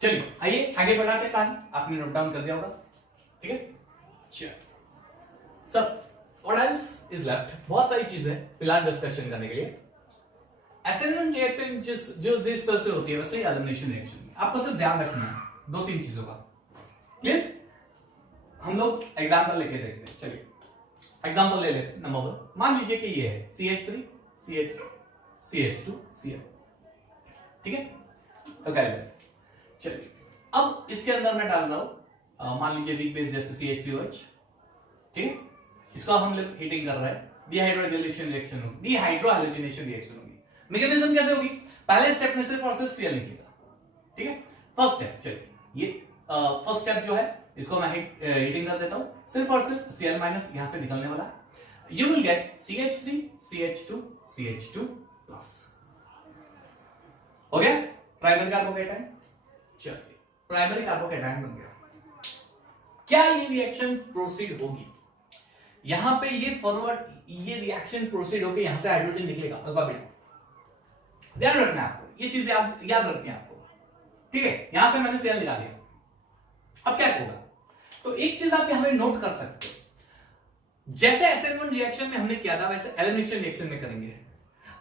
चलिए आइए आगे बढ़ाते हैं कहानी, आपने नोट डाउन कर दिया होगा, ठीक है। चलो सब व्हाट एल्स इज लेफ्ट, बहुत सारी चीजें फिलहाल डिस्कशन करने के लिए। SN1 रिएक्शन जिस तरह से होती है वैसे ही एलिमिनेशन रिएक्शन आपको सिर्फ ध्यान रखना है 2-3 चीजों का। क्लियर? हम लोग एग्जांपल लेके देखते हैं। चलिए एग्जांपल ले लेते हैं। नंबर 1, मान लीजिए कि ये है CH3 CH2 Cl, ठीक है। ओके चलिए, अब इसके अंदर मैं डाल रहा हूं मान लीजिए वीक बेस जैसे CH3OH, ठीक है। इसका हम लोग हीटिंग कर रहे हैं, डिहाइड्रोजनेशन रिएक्शन होगी, डिहाइड्रोहाइलोजिनेशन रिएक्शन होगी। मैकेनिज्म कैसे होगी? पहले स्टेप में सिर्फ और सिर्फ Cl निकलेगा, ठीक है। फर्स्ट स्टेप, चलिए ये फर्स्ट स्टेप जो है इसको मैं हीटिंग कर देता हूं, सिर्फ और सिर्फ Cl- यहां से निकलने वाला। you will get CH3 CH2 CH2 plus. हो गया प्राइमरी कार्बोकेटाइन। चलिए प्राइमरी कार्बोकेटाइन बन गया। क्या ये रिएक्शन प्रोसीड होगी? यहां पे ये फॉरवर्ड ये रिएक्शन प्रोसीड होकर यहां से हाइड्रोजन निकलेगा अल्फा बीटा। ध्यान रखना है आपको, ये चीज याद रखनी है आपको, ठीक है। यहां से मैंने सेल निकाल लिया। अब क्या होगा? तो एक चीज आप यहां पे नोट कर सकते हो, जैसे SN1 रिएक्शन में हमने किया था वैसे एलिमिनेशन रिएक्शन में करेंगे।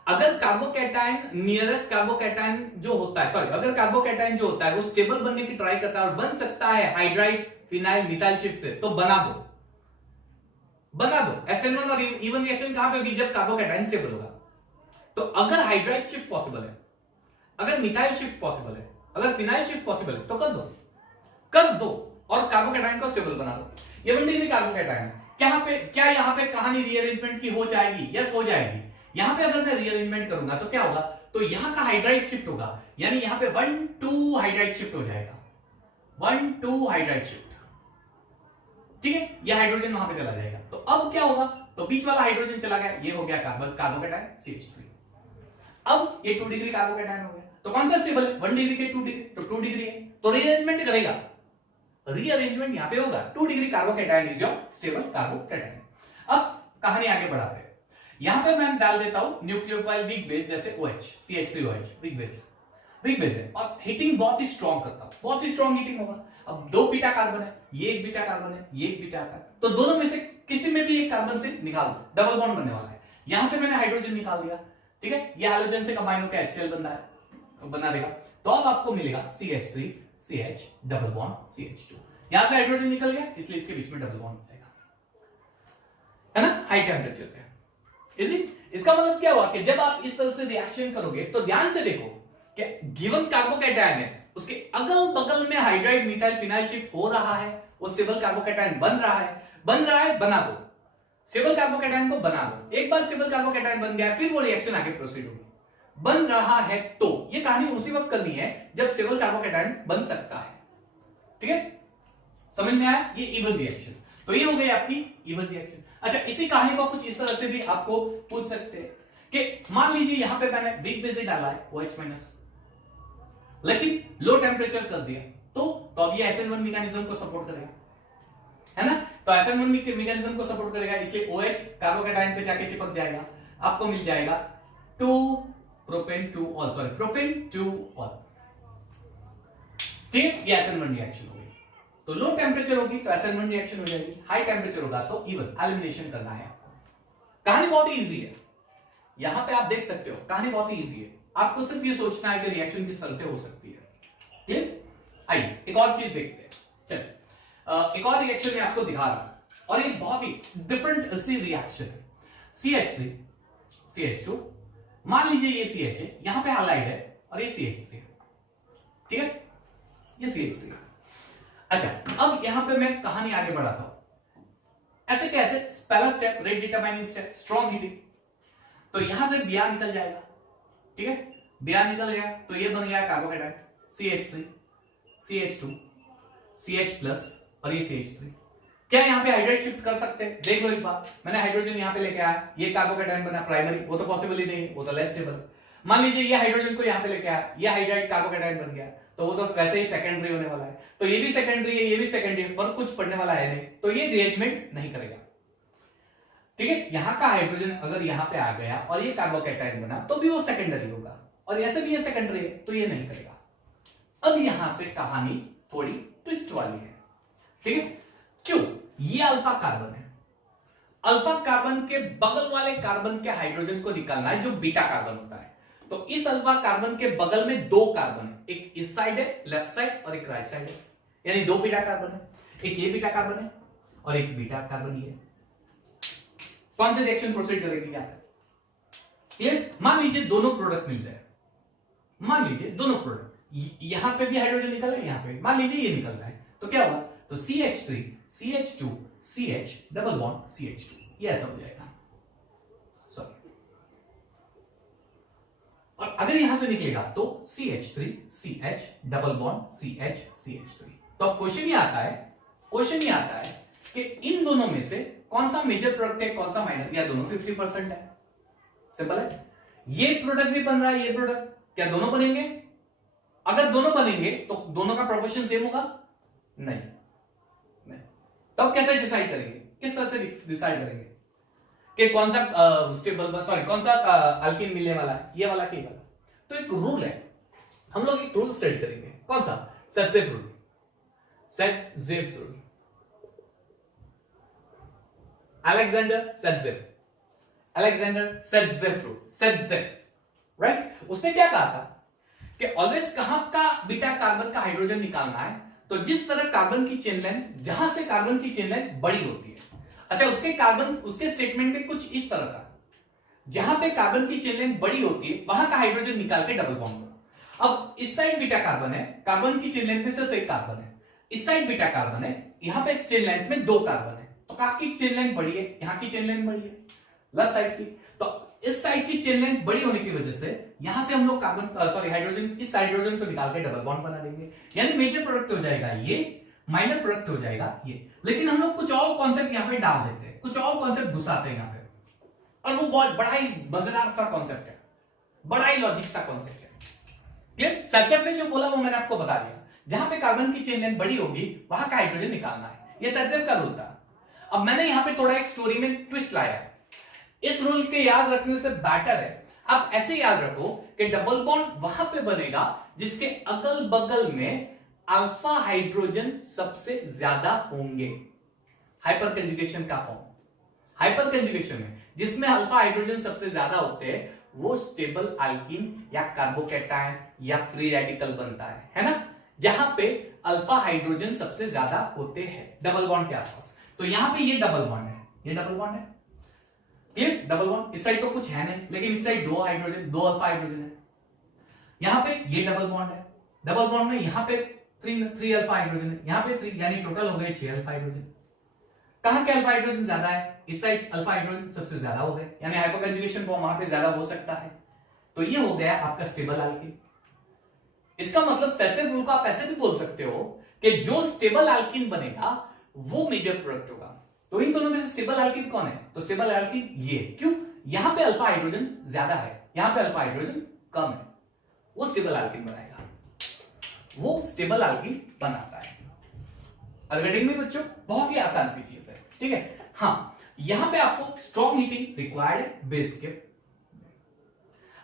अगर कार्बोकैटायन नियरेस्ट कार्बोकैटायन जो होता है, सॉरी, अगर कार्बोकैटायन जो होता है वो स्टेबल बनने की ट्राई करता है और बन सकता है हाइड्राइड फिनाइल मिथाइल शिफ्ट से, तो बना दो। SN1 और इवन रिएक्शन कहां पे होगी? जब कार्बोकैटायन स्टेबल होगा। तो अगर हाइड्राइड शिफ्ट पॉसिबल है, अगर मिथाइल शिफ्ट पॉसिबल है, अगर फिनाइल शिफ्ट पॉसिबल है, तो कर दो और कार्बोकैटायन को स्टेबल बना दो। ये 1 डिग्री कार्बोकैटायन है। क्या यहां पे कहानी रीअरेंजमेंट की हो जाएगी? यस, हो जाएगी। यहां पे अगर मैं रीअरेंजमेंट करूंगा तो क्या होगा? तो यहां का हाइड्राइड शिफ्ट होगा, यानी यहां पे 1-2 हाइड्राइड शिफ्ट हो जाएगा, 1-2 हाइड्राइड शिफ्ट, ठीक है। यह हाइड्रोजन वहां पे चला जाएगा। तो अब क्या होगा? तो बीच वाला हाइड्रोजन चला गया, ये हो गया कार्बोकैटायन CH3। अब ये 2 डिग्री कार्बोकैटायन हो गया। तो कौन सा स्टेबल है? 1 डिग्री के 2 डिग्री, तो 2 डिग्री है, तो रीअरेंजमेंट करेगा, रीअरेंजमेंट यहां पे होगा। 2 degree carbocation is your stable carbocation. अब कहानी आगे बढ़ाते हैं। यहां पे मैं डाल देता हूं न्यूक्लियोफाइल वीक बेस, जैसे OH CH3OH वीक बेस है और हीटिंग बहुत ही स्ट्रॉन्ग करता हूं, बहुत ही स्ट्रॉन्ग हीटिंग होगा। अब 2 बीटा कार्बन है, ये एक बीटा कार्बन है, ये एक बीटा कार्बन, तो दोनों में से किसी में भी एक कार्बन से निकाल दो, डबल बॉन्ड बनने वाला है। यहां से मैंने हाइड्रोजन निकाल दिया, ठीक है। ये हाइड्रोजन से कंबाइन होकर HCl बना देगा। तो अब आपको मिलेगा CH3 CH double bond CH2। यहां से हाइड्रोजन निकल गया, इसलिए इसके बीच में डबल बॉन्ड बनेगा, है ना, हाई टेम्परेचर पे। इजी। इसका मतलब क्या हुआ कि जब आप इस तरह से रिएक्शन करोगे तो ध्यान से देखो कि गिवन कार्बोकैटायन है, उसके अगल बगल में हाइड्राइड मिथाइल फिनाइल शिफ्ट हो रहा है, वो स्टेबल कार्बोकैटायन बन रहा है, बना दो स्टेबल कार्बोकैटायन को, बना दो। एक बार स्टेबल कार्बोकैटायन बन गया, फिर वो रिएक्शन आगे प्रोसीड होगी। बन रहा है तो ये कहानी उसी वक्त करनी है जब स्टेबल कार्बोकैटायन बन सकता है, ठीक है। समझ में आया? ये इवन रिएक्शन, तो ये हो गई आपकी इवन रिएक्शन। अच्छा, इसी कहानी को कुछ इस तरह से भी आपको पूछ सकते हैं कि मान लीजिए यहां पे मैंने वीक बेस ही डाला है OH-, लेकिन लो टेम्परेचर कर दिया, तो अब ये SN1 मैकेनिज्म को सपोर्ट करेगा, है ना। तो SN1 मैकेनिज्म को सपोर्ट करेगा, इसलिए OH कार्बोकैटायन पे जाके चिपक जाएगा, आपको मिल जाएगा 2 propane 2 all, sorry propane 2 all, ठीक। ये SN1 रिएक्शन होगी। तो लो टेम्परेचर होगी तो SN1 रिएक्शन हो जाएगी, हाई टेम्परेचर होगा तो इवन एलिमिनेशन करना है आपको। कहानी बहुत ही इजी है, यहां पे आप देख सकते हो, कहानी बहुत ही इजी है। आपको सिर्फ ये सोचना है कि रिएक्शन किस तरह से हो सकती है, ठीक। आइए एक और चीज देखते हैं। चलिए एक और रिएक्शन में आपको दिखा रहा हूं, और ये बहुत ही डिफरेंट सी रिएक्शन है। CH3 CH2, मान लीजिए ये CH है, यहां पे हालाइड है, और ये CH3 है, ठीक है, ये CH3 है। अच्छा, अब यहां पे मैं कहानी आगे बढ़ाता हूं। ऐसे कैसे? पहला step rate determining step, strong heating. तो यहां से Br निकल जाएगा, ठीक है, Br निकल गया तो ये बन गया कार्बोकैटायन CH3 CH2 CH+ और ये CH3। क्या यहां पे हाइड्राइड शिफ्ट कर सकते हैं? देख लो इस बार, मैंने हाइड्रोजन यहां पे लेके आया, ये कार्बोकैटायन बना प्राइमरी, वो तो पॉसिबल ही नहीं, वो तो लेस स्टेबल। मान लीजिए ये हाइड्रोजन को यहां पे लेके आया, ये हाइड्राइड कार्बोकैटायन बन गया, तो वो तो वैसे ही सेकेंडरी होने वाला है, तो ये भी सेकेंडरी है, ये भी सेकेंडरी है, पर कुछ पढ़ने वाला है नहीं, तो ये रिएरेंजमेंट नहीं करेगा, ठीक है। यहां का हाइड्रोजन अगर यहां पे आ गया और ये कार्बोकैटायन बना तो भी वो सेकेंडरी होगा, और ऐसे भी ये सेकेंडरी है तो ये नहीं करेगा। अब यहां से कहानी थोड़ी ट्विस्ट वाली है, ठीक है। क्यों? ये अल्फा कार्बन है, अल्फा कार्बन के बगल वाले कार्बन के हाइड्रोजन को निकालना है जो बीटा कार्बन होता है। तो इस अल्फा कार्बन के बगल में 2 कार्बन है, एक इस साइड है लेफ्ट साइड और एक राइट साइड है, यानी 2 बीटा कार्बन है, एक ये बीटा कार्बन है और एक बीटा कार्बन ही है। कौन सी रिएक्शन प्रोसीड करेगी यहां पे? क्लियर? मान लीजिए दोनों प्रोडक्ट मिल जाए, मान लीजिए दोनों प्रोडक्ट, यहां पे भी हाइड्रोजन निकल रहा है, यहां पे मान लीजिए ये निकल रहा है, तो क्या होगा? तो CH3 CH2 CH double bond CH2, ये ऐसा हो जाएगा, सॉरी। और अगर यहां से निकलेगा तो CH3 CH double bond CH CH3। तो अब क्वेश्चन ये आता है कि इन दोनों में से कौन सा मेजर प्रोडक्ट है कौन सा माइनर, या दोनों 50% है। सिंपल है। ये प्रोडक्ट भी बन रहा है, ये प्रोडक्ट, क्या दोनों बनेंगे? अगर दोनों बनेंगे तो दोनों का प्रोपोर्शन सेम होगा? नहीं। तब तो कैसे डिसाइड करेंगे, किस तरह से डिसाइड करेंगे कि कौन सा कौन सा अल्कीन मिलने वाला है, ये वाला कि ये वाला? तो एक रूल है, हम लोग एक रूल स्टडी करेंगे। कौन सा? Saytzeff rule. Saytzeff rule, Alexander Saytzeff, Alexander Saytzeff rule, Saytzeff, right. उसने क्या कहा था कि ऑलवेज कहां का बीटा कार्बन का हाइड्रोजन निकालना है, तो जिस तरह कार्बन की चेन लेंथ, जहां से कार्बन की चेन लेंथ बड़ी होती है, अच्छा उसके स्टेटमेंट में कुछ इस तरह का, जहां पे कार्बन की चेन लेंथ बड़ी होती है वहां का हाइड्रोजन निकाल के डबल बॉन्ड करो। अब इस साइड बीटा कार्बन है, कार्बन की चेन लेंथ में सिर्फ एक कार्बन है, इस साइड बीटा कार्बन है, यहां पे चेन लेंथ में दो कार्बन है, तो कहां की चेन लेंथ बड़ी है? यहां की चेन लेंथ बड़ी है, लेफ्ट साइड की। तो इस साइड की चेन लेंथ बड़ी होने की वजह से यहां से हम लोग हाइड्रोजन, इस हाइड्रोजन को निकाल के डबल बॉन्ड बना देंगे, यानी मेजर प्रोडक्ट हो जाएगा ये, माइनर प्रोडक्ट हो जाएगा ये। लेकिन हम लोग कुछ और कॉन्सेप्ट यहां पे डाल देते हैं, कुछ और कॉन्सेप्ट घुसाते हैं यहां पे, और वो बहुत बड़ा ही मजेदार सा कॉन्सेप्ट है, बड़ा ही लॉजिक सा कॉन्सेप्ट है। क्लियर? सेट-ज़ेफ ने जो बोला वो मैंने आपको बता दिया, जहां पे कार्बन की चेन लेंथ बड़ी होगी वहां का हाइड्रोजन निकालना है, ये सेट-ज़ेफ का रूल था। अब मैंने यहां पे थोड़ा एक स्टोरी में ट्विस्ट लाया है, इस रूल के याद रखने से बेटर है आप ऐसे याद रखो कि डबल बॉन्ड वहां पे बनेगा जिसके अगल बगल में अल्फा हाइड्रोजन सबसे ज्यादा होंगे। हाइपर कंजुगेशन का फॉर्म, हाइपर कंजुगेशन में जिसमें अल्फा हाइड्रोजन सबसे ज्यादा होते हैं वो स्टेबल अल्कीन या कार्बोकैटायन या फ्री रेडिकल बनता है ना, जहां पे अल्फा हाइड्रोजन सबसे ज्यादा होते हैं डबल बॉन्ड के आसपास। तो यहां पे ये डबल बॉन्ड है, ये डबल बॉन्ड है, क्लियर? डबल बॉन्ड, इस साइड तो कुछ है नहीं, लेकिन इस साइड दो हाइड्रोजन, दो अल्फा हाइड्रोजन है। यहां पे ये डबल बॉन्ड है, डबल बॉन्ड में यहां पे थ्री अल्फा हाइड्रोजन है, यहां पे 3, यानी टोटल हो गए 6 अल्फा हाइड्रोजन। कहां के अल्फा हाइड्रोजन ज्यादा है? इस साइड अल्फा हाइड्रोजन सबसे ज्यादा हो गए, यानी हाइपरकंजुगेशन फॉर्म वहां पे ज्यादा हो सकता है। तो ये हो गया आपका स्टेबल अल्कीन। इसका मतलब सेट-ज़ेफ रूल को आप ऐसे भी बोल सकते हो कि जो स्टेबल अल्कीन बनेगा वो मेजर प्रोडक्ट होगा। तो इन दोनों में से स्टेबल अल्कीन कौन है? तो स्टेबल अल्कीन ये, क्यों? यहां पे अल्फा हाइड्रोजन ज्यादा है, यहां पे अल्फा हाइड्रोजन कम है, वो स्टेबल अल्कीन बनाएगा, वो स्टेबल अल्कीन बनाता है। अलगेडिंग में बच्चों बहुत ही आसान सी चीज है, ठीक है। हाँ, यहां पे आपको स्ट्रॉन्ग हीटिंग रिक्वायर्ड है बेस के।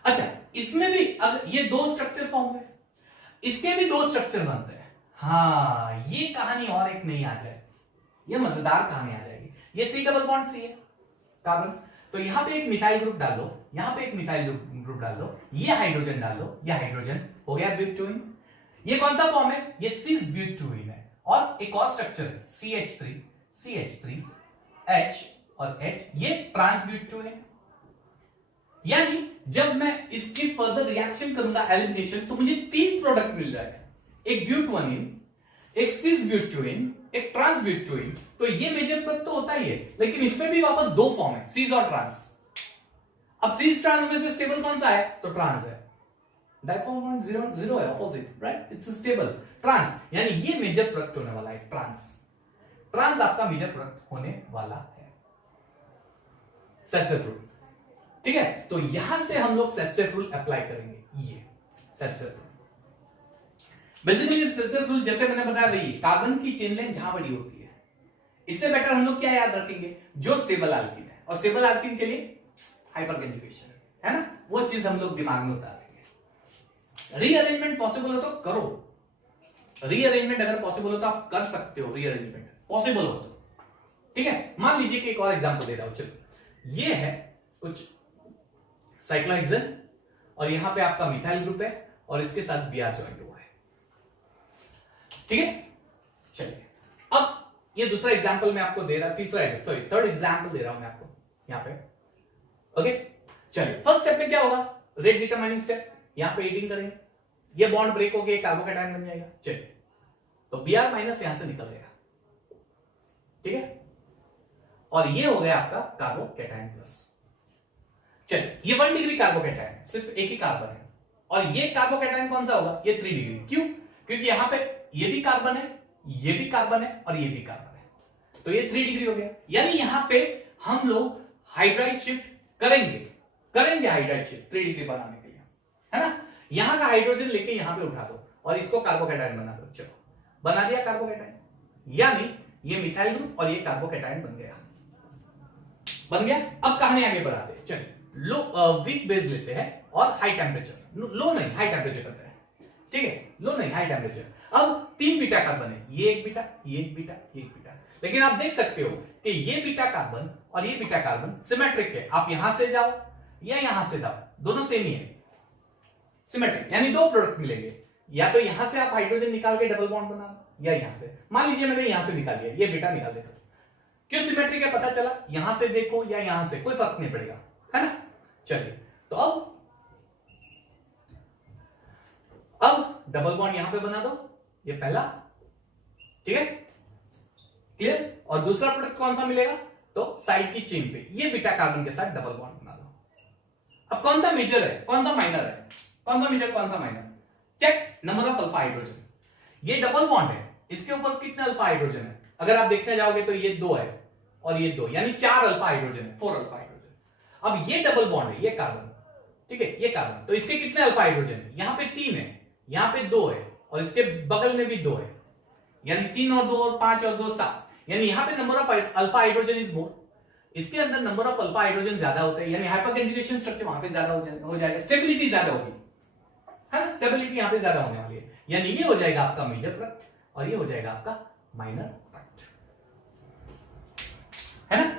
अच्छा, इसमें भी अगर ये दो स्ट्रक्चर फॉर्म है, इसके भी दो स्ट्रक्चर बनते हैं। हाँ, ये कहानी और एक नहीं आ जाए, ये मजेदार कहानी आ जाएगी। ये सी डबल बॉन्ड सी है कार्बन, तो यहां पे एक मिथाइल ग्रुप डाल दो, यहां पे एक मिथाइल ग्रुप डाल दो, ये हाइड्रोजन डाल दो, ये हाइड्रोजन हो गया ब्यूटेन। ये कौन सा फॉर्म है? ये सिस ब्यूटेन है। और एक और स्ट्रक्चर है CH3 H और H, ये ट्रांस ब्यूटेन। यानी जब मैं इसकी फर्दर रिएक्शन करूंगा एलिमिनेशन, तो मुझे 3 प्रोडक्ट मिल जाएगा, एक ब्यूटेन, एक सिस ब्यूटेन, एक ट्रांस ब्यूटेन। तो ये मेजर प्रोडक्ट तो होता ही है, लेकिन इसमें भी वापस दो फॉर्म है, सिस और ट्रांस। अब सिस ट्रांस में से स्टेबल कौन सा है? तो ट्रांस है, डाइपोल बॉन्ड 0 है, opposite, right? It's stable trans, यानी ये मेजर प्रोडक्ट होने वाला है, ट्रांस आपका मेजर प्रोडक्ट होने वाला है। सेट-ज़ेफ रूल, ठीक है। तो यहां से हम लोग सेट-ज़ेफ रूल अप्लाई करेंगे, ये सेट-ज़ेफ रूल। बेसिकली सेट-ज़ेफ रूल जैसे मैंने बताया वही, कार्बन की चेन लेंथ जहां बड़ी होती है, इससे बेटर हम लोग क्या याद रखेंगे? जो स्टेबल अल्कीन है, और स्टेबल अल्कीन के लिए हाइपर कंजुगेशन है ना, वो चीज हम लोग दिमाग में उतार देंगे। रीअरेंजमेंट पॉसिबल हो तो करो, रीअरेंजमेंट अगर पॉसिबल हो तो आप कर सकते हो, रीअरेंजमेंट पॉसिबल हो तो, ठीक है। मान लीजिए कि एक और एग्जांपल दे रहा हूं, चलो ये है कुछ साइक्लोहेक्सेन, और यहां पे आपका मिथाइल ग्रुप है, और इसके साथ Br ज्वाइंट हुआ है, ठीक है। चलिए, अब ये दूसरा एग्जांपल मैं आपको दे रहा, थर्ड एग्जांपल दे रहा हूं मैं आपको यहां पे, ओके। चलिए, फर्स्ट स्टेप में क्या होगा? रेट डिटरमाइनिंग स्टेप, यहां पे हीटिंग करेंगे, ये बॉन्ड ब्रेक हो गया, कार्बोकैटायन बन जाएगा। चलिए, तो Br माइनस यहां से निकल गया, ठीक है, और ये हो गया आपका कार्बोकैटायन प्लस। चलिए, ये 1 डिग्री कार्बोकैटायन, सिर्फ एक ही कार्बन है, और ये कार्बोकैटायन कौन सा होगा? ये 3 डिग्री। क्यों? क्योंकि यहां पे ये भी कार्बन है, ये भी कार्बन है, और ये भी कार्बन है, तो ये 3 डिग्री हो गया। यानी यहां पे हम लोग हाइड्राइड शिफ्ट करेंगे हाइड्राइड शिफ्ट 3 डिग्री बनाने के लिए, है ना। यहां का हाइड्रोजन लेके यहां पे उठा दो और इसको कार्बोकैटायन बना दो। चलो बना दिया कार्बोकैटायन, यानी ये मिथाइल ग्रुप और ये कार्बोकैटायन बन गया। अब कहानी आगे बढ़ाते हैं। चलिए वीक बेस लेते हैं और हाई टेम्परेचर, लो नहीं हाई टेम्परेचर करते हैं, ठीक है, लो नहीं हाई टेम्परेचर। अब 3 बीटा कार्बन है, ये एक बीटा, ये एक बीटा, ये एक बीटा। लेकिन आप देख सकते हो कि ये बीटा कार्बन और ये बीटा कार्बन सिमेट्रिक है। आप यहां से जाओ या यहां से जाओ, दोनों सेम ही है, सिमेट्रिक, यानी 2 प्रोडक्ट मिलेंगे। या तो यहां से आप हाइड्रोजन निकाल के डबल बॉन्ड बना लो, या यहां से, मान लीजिए मैंने यहां से निकाल लिया, ये बीटा निकाल देता। क्यों सिमेट्रिक है पता चला, यहां से देखो या यहां से, कोई फर्क नहीं पड़ेगा, है ना। चलिए तो अब डबल बॉन्ड यहां पे बना दो, ये पहला, ठीक है, क्लियर। और दूसरा प्रोडक्ट कौन सा मिलेगा, तो साइड की चेन पे ये बीटा कार्बन के साथ डबल बॉन्ड बना दो। अब कौन सा मेजर है कौन सा माइनर है, कौन सा मेजर कौन सा minor, check number of alpha hydrogen. ये डबल बॉन्ड है, इसके ऊपर कितने अल्फा हाइड्रोजन है, अगर आप देखने जाओगे तो ये 2 है और ये 2, यानी 4 अल्फा हाइड्रोजन है, 4 अल्फा हाइड्रोजन। अब ये डबल बॉन्ड है, ये कार्बन, ठीक है, ये कार्बन, तो इसके कितने अल्फा हाइड्रोजन है, यहां पे 3 है, यहां पे 2 है और इसके बगल में भी 2 है, यानी 3 और 2 और 5 और 2 7, यानी यहां पे number of alpha hydrogen is more. इसके अंदर नंबर ऑफ अल्फा हाइड्रोजन ज्यादा होते हैं, यानी हाइपरकंजुगेशन स्ट्रक्चर वहां पे ज्यादा हो जाएगा, स्टेबिलिटी ज्यादा होगी, है ना, स्टेबिलिटी यहां पे ज्यादा होने वाली है। यानी ये हो जाएगा आपका मेजर प्रोडक्ट और ये हो जाएगा आपका माइनर प्रोडक्ट, है ना।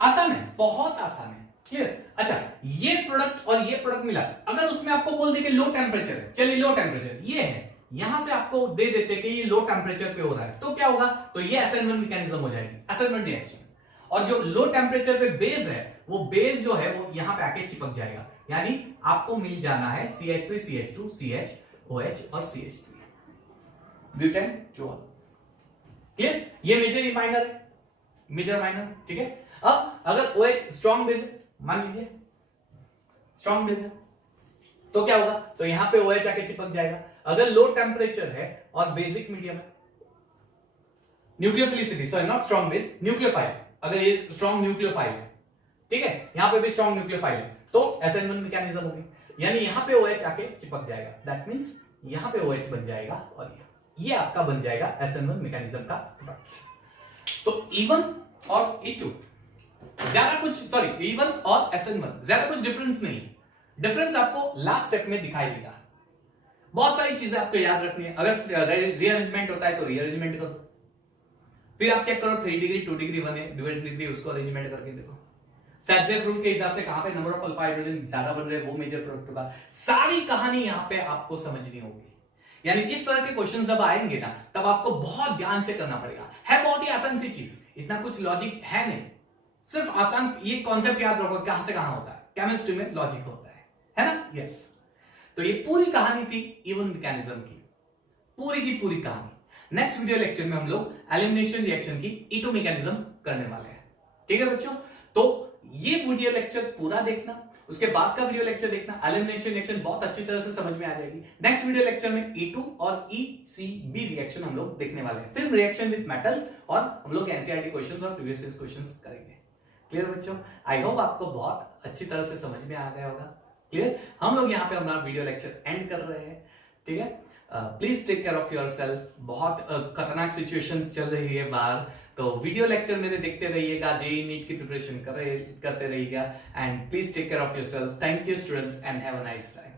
आसान है, बहुत आसान है, क्लियर। अच्छा, ये प्रोडक्ट और ये प्रोडक्ट मिला, अगर उसमें आपको बोल दे कि लो टेम्परेचर है, चलिए लो टेम्परेचर ये है, यहां से आपको दे देते कि ये लो टेम्परेचर पे हो रहा है, तो क्या होगा, तो ये असाइनमेंट मैकेनिज्म हो जाएगी, असाइनमेंट रिएक्शन। और जो लो टेम्परेचर पे बेस है, वो बेस जो है वो यहां पे आके चिपक जाएगा, यानी आपको मिल जाना है CH3 CH2 CHOH और CH3 ब्यूटेन जो, क्लियर। ये मेजर ये माइनर है, मेजर माइनर, ठीक है। अब अगर OH स्ट्रॉन्ग बेस है, मान लीजिए स्ट्रॉन्ग बेस है, तो क्या होगा, तो यहां पे OH आके चिपक जाएगा। अगर लो टेम्परेचर है और बेसिक मीडियम है, nucleophilicity, sorry not strong base, nucleophile, अगर ये स्ट्रॉन्ग न्यूक्लियोफाइल है, ठीक है, यहां पे भी स्ट्रॉन्ग न्यूक्लियोफाइल है, तो असाइनमेंट मैकेनिज्म होगी, यानी यहां पे OH आके चिपक जाएगा, दैट मींस यहां पे OH बन जाएगा और ये आपका बन जाएगा असाइनमेंट मैकेनिज्म का प्रोडक्ट। तो E1 और E2 ज्यादा कुछ, सॉरी E1 और SN1 ज्यादा कुछ डिफरेंस नहीं, डिफरेंस आपको लास्ट स्टेप में दिखाई देगा। बहुत सारी चीजें आपको याद रखनी है, अगर रीअरेंजमेंट होता है तो रीअरेंजमेंट कर दो, फिर आप चेक करो 3 डिग्री 2 डिग्री 1 डिग्री, उसको अरेंजमेंट करके देखो, सैचुरेट रूल के हिसाब से कहां पे नंबर ऑफ अल्फा हाइड्रोजन ज्यादा बन रहे हैं, वो मेजर प्रोडक्ट होगा। सारी कहानी यहां पे आपको समझनी होगी, यानी इस तरह के क्वेश्चन जब आएंगे ना, तब आपको बहुत ध्यान से करना पड़ेगा। है बहुत ही आसान सी चीज, इतना कुछ लॉजिक है नहीं, सिर्फ आसान ये कॉन्सेप्ट याद रखो कहां से कहां होता है, केमिस्ट्री में लॉजिक होता है ना। यस, तो ये पूरी कहानी थी E1 मैकेनिज्म की, पूरी की पूरी कहानी। नेक्स्ट वीडियो लेक्चर में हम लोग एलिमिनेशन रिएक्शन की E2 मैकेनिज्म करने वाले हैं, ठीक है बच्चों। तो ये वीडियो लेक्चर पूरा देखना, उसके बाद का वीडियो लेक्चर देखना, एलिमिनेशन रिएक्शन बहुत अच्छी तरह से समझ में आ जाएगी। नेक्स्ट वीडियो लेक्चर में E2 और ECB रिएक्शन हम लोग देखने वाले हैं, फिर रिएक्शन विद मेटल्स, और हम लोग एनसीईआरटी क्वेश्चंस और प्रीवियस ईयर क्वेश्चंस करेंगे। क्लियर बच्चों, आई होप आपको बहुत अच्छी तरह से समझ में आ गया होगा। क्लियर, हम लोग यहाँ पे अपना वीडियो लेक्चर एंड कर रहे हैं, ठीक है। Please take care of yourself, बहुत खतरनाक सिचुएशन चल रही है बाहर, तो वीडियो लेक्चर मेरे देखते रहिएगा, जेईई नीट की प्रिपरेशन करते रहिएगा, and please take care of yourself. Thank you students and have a nice time.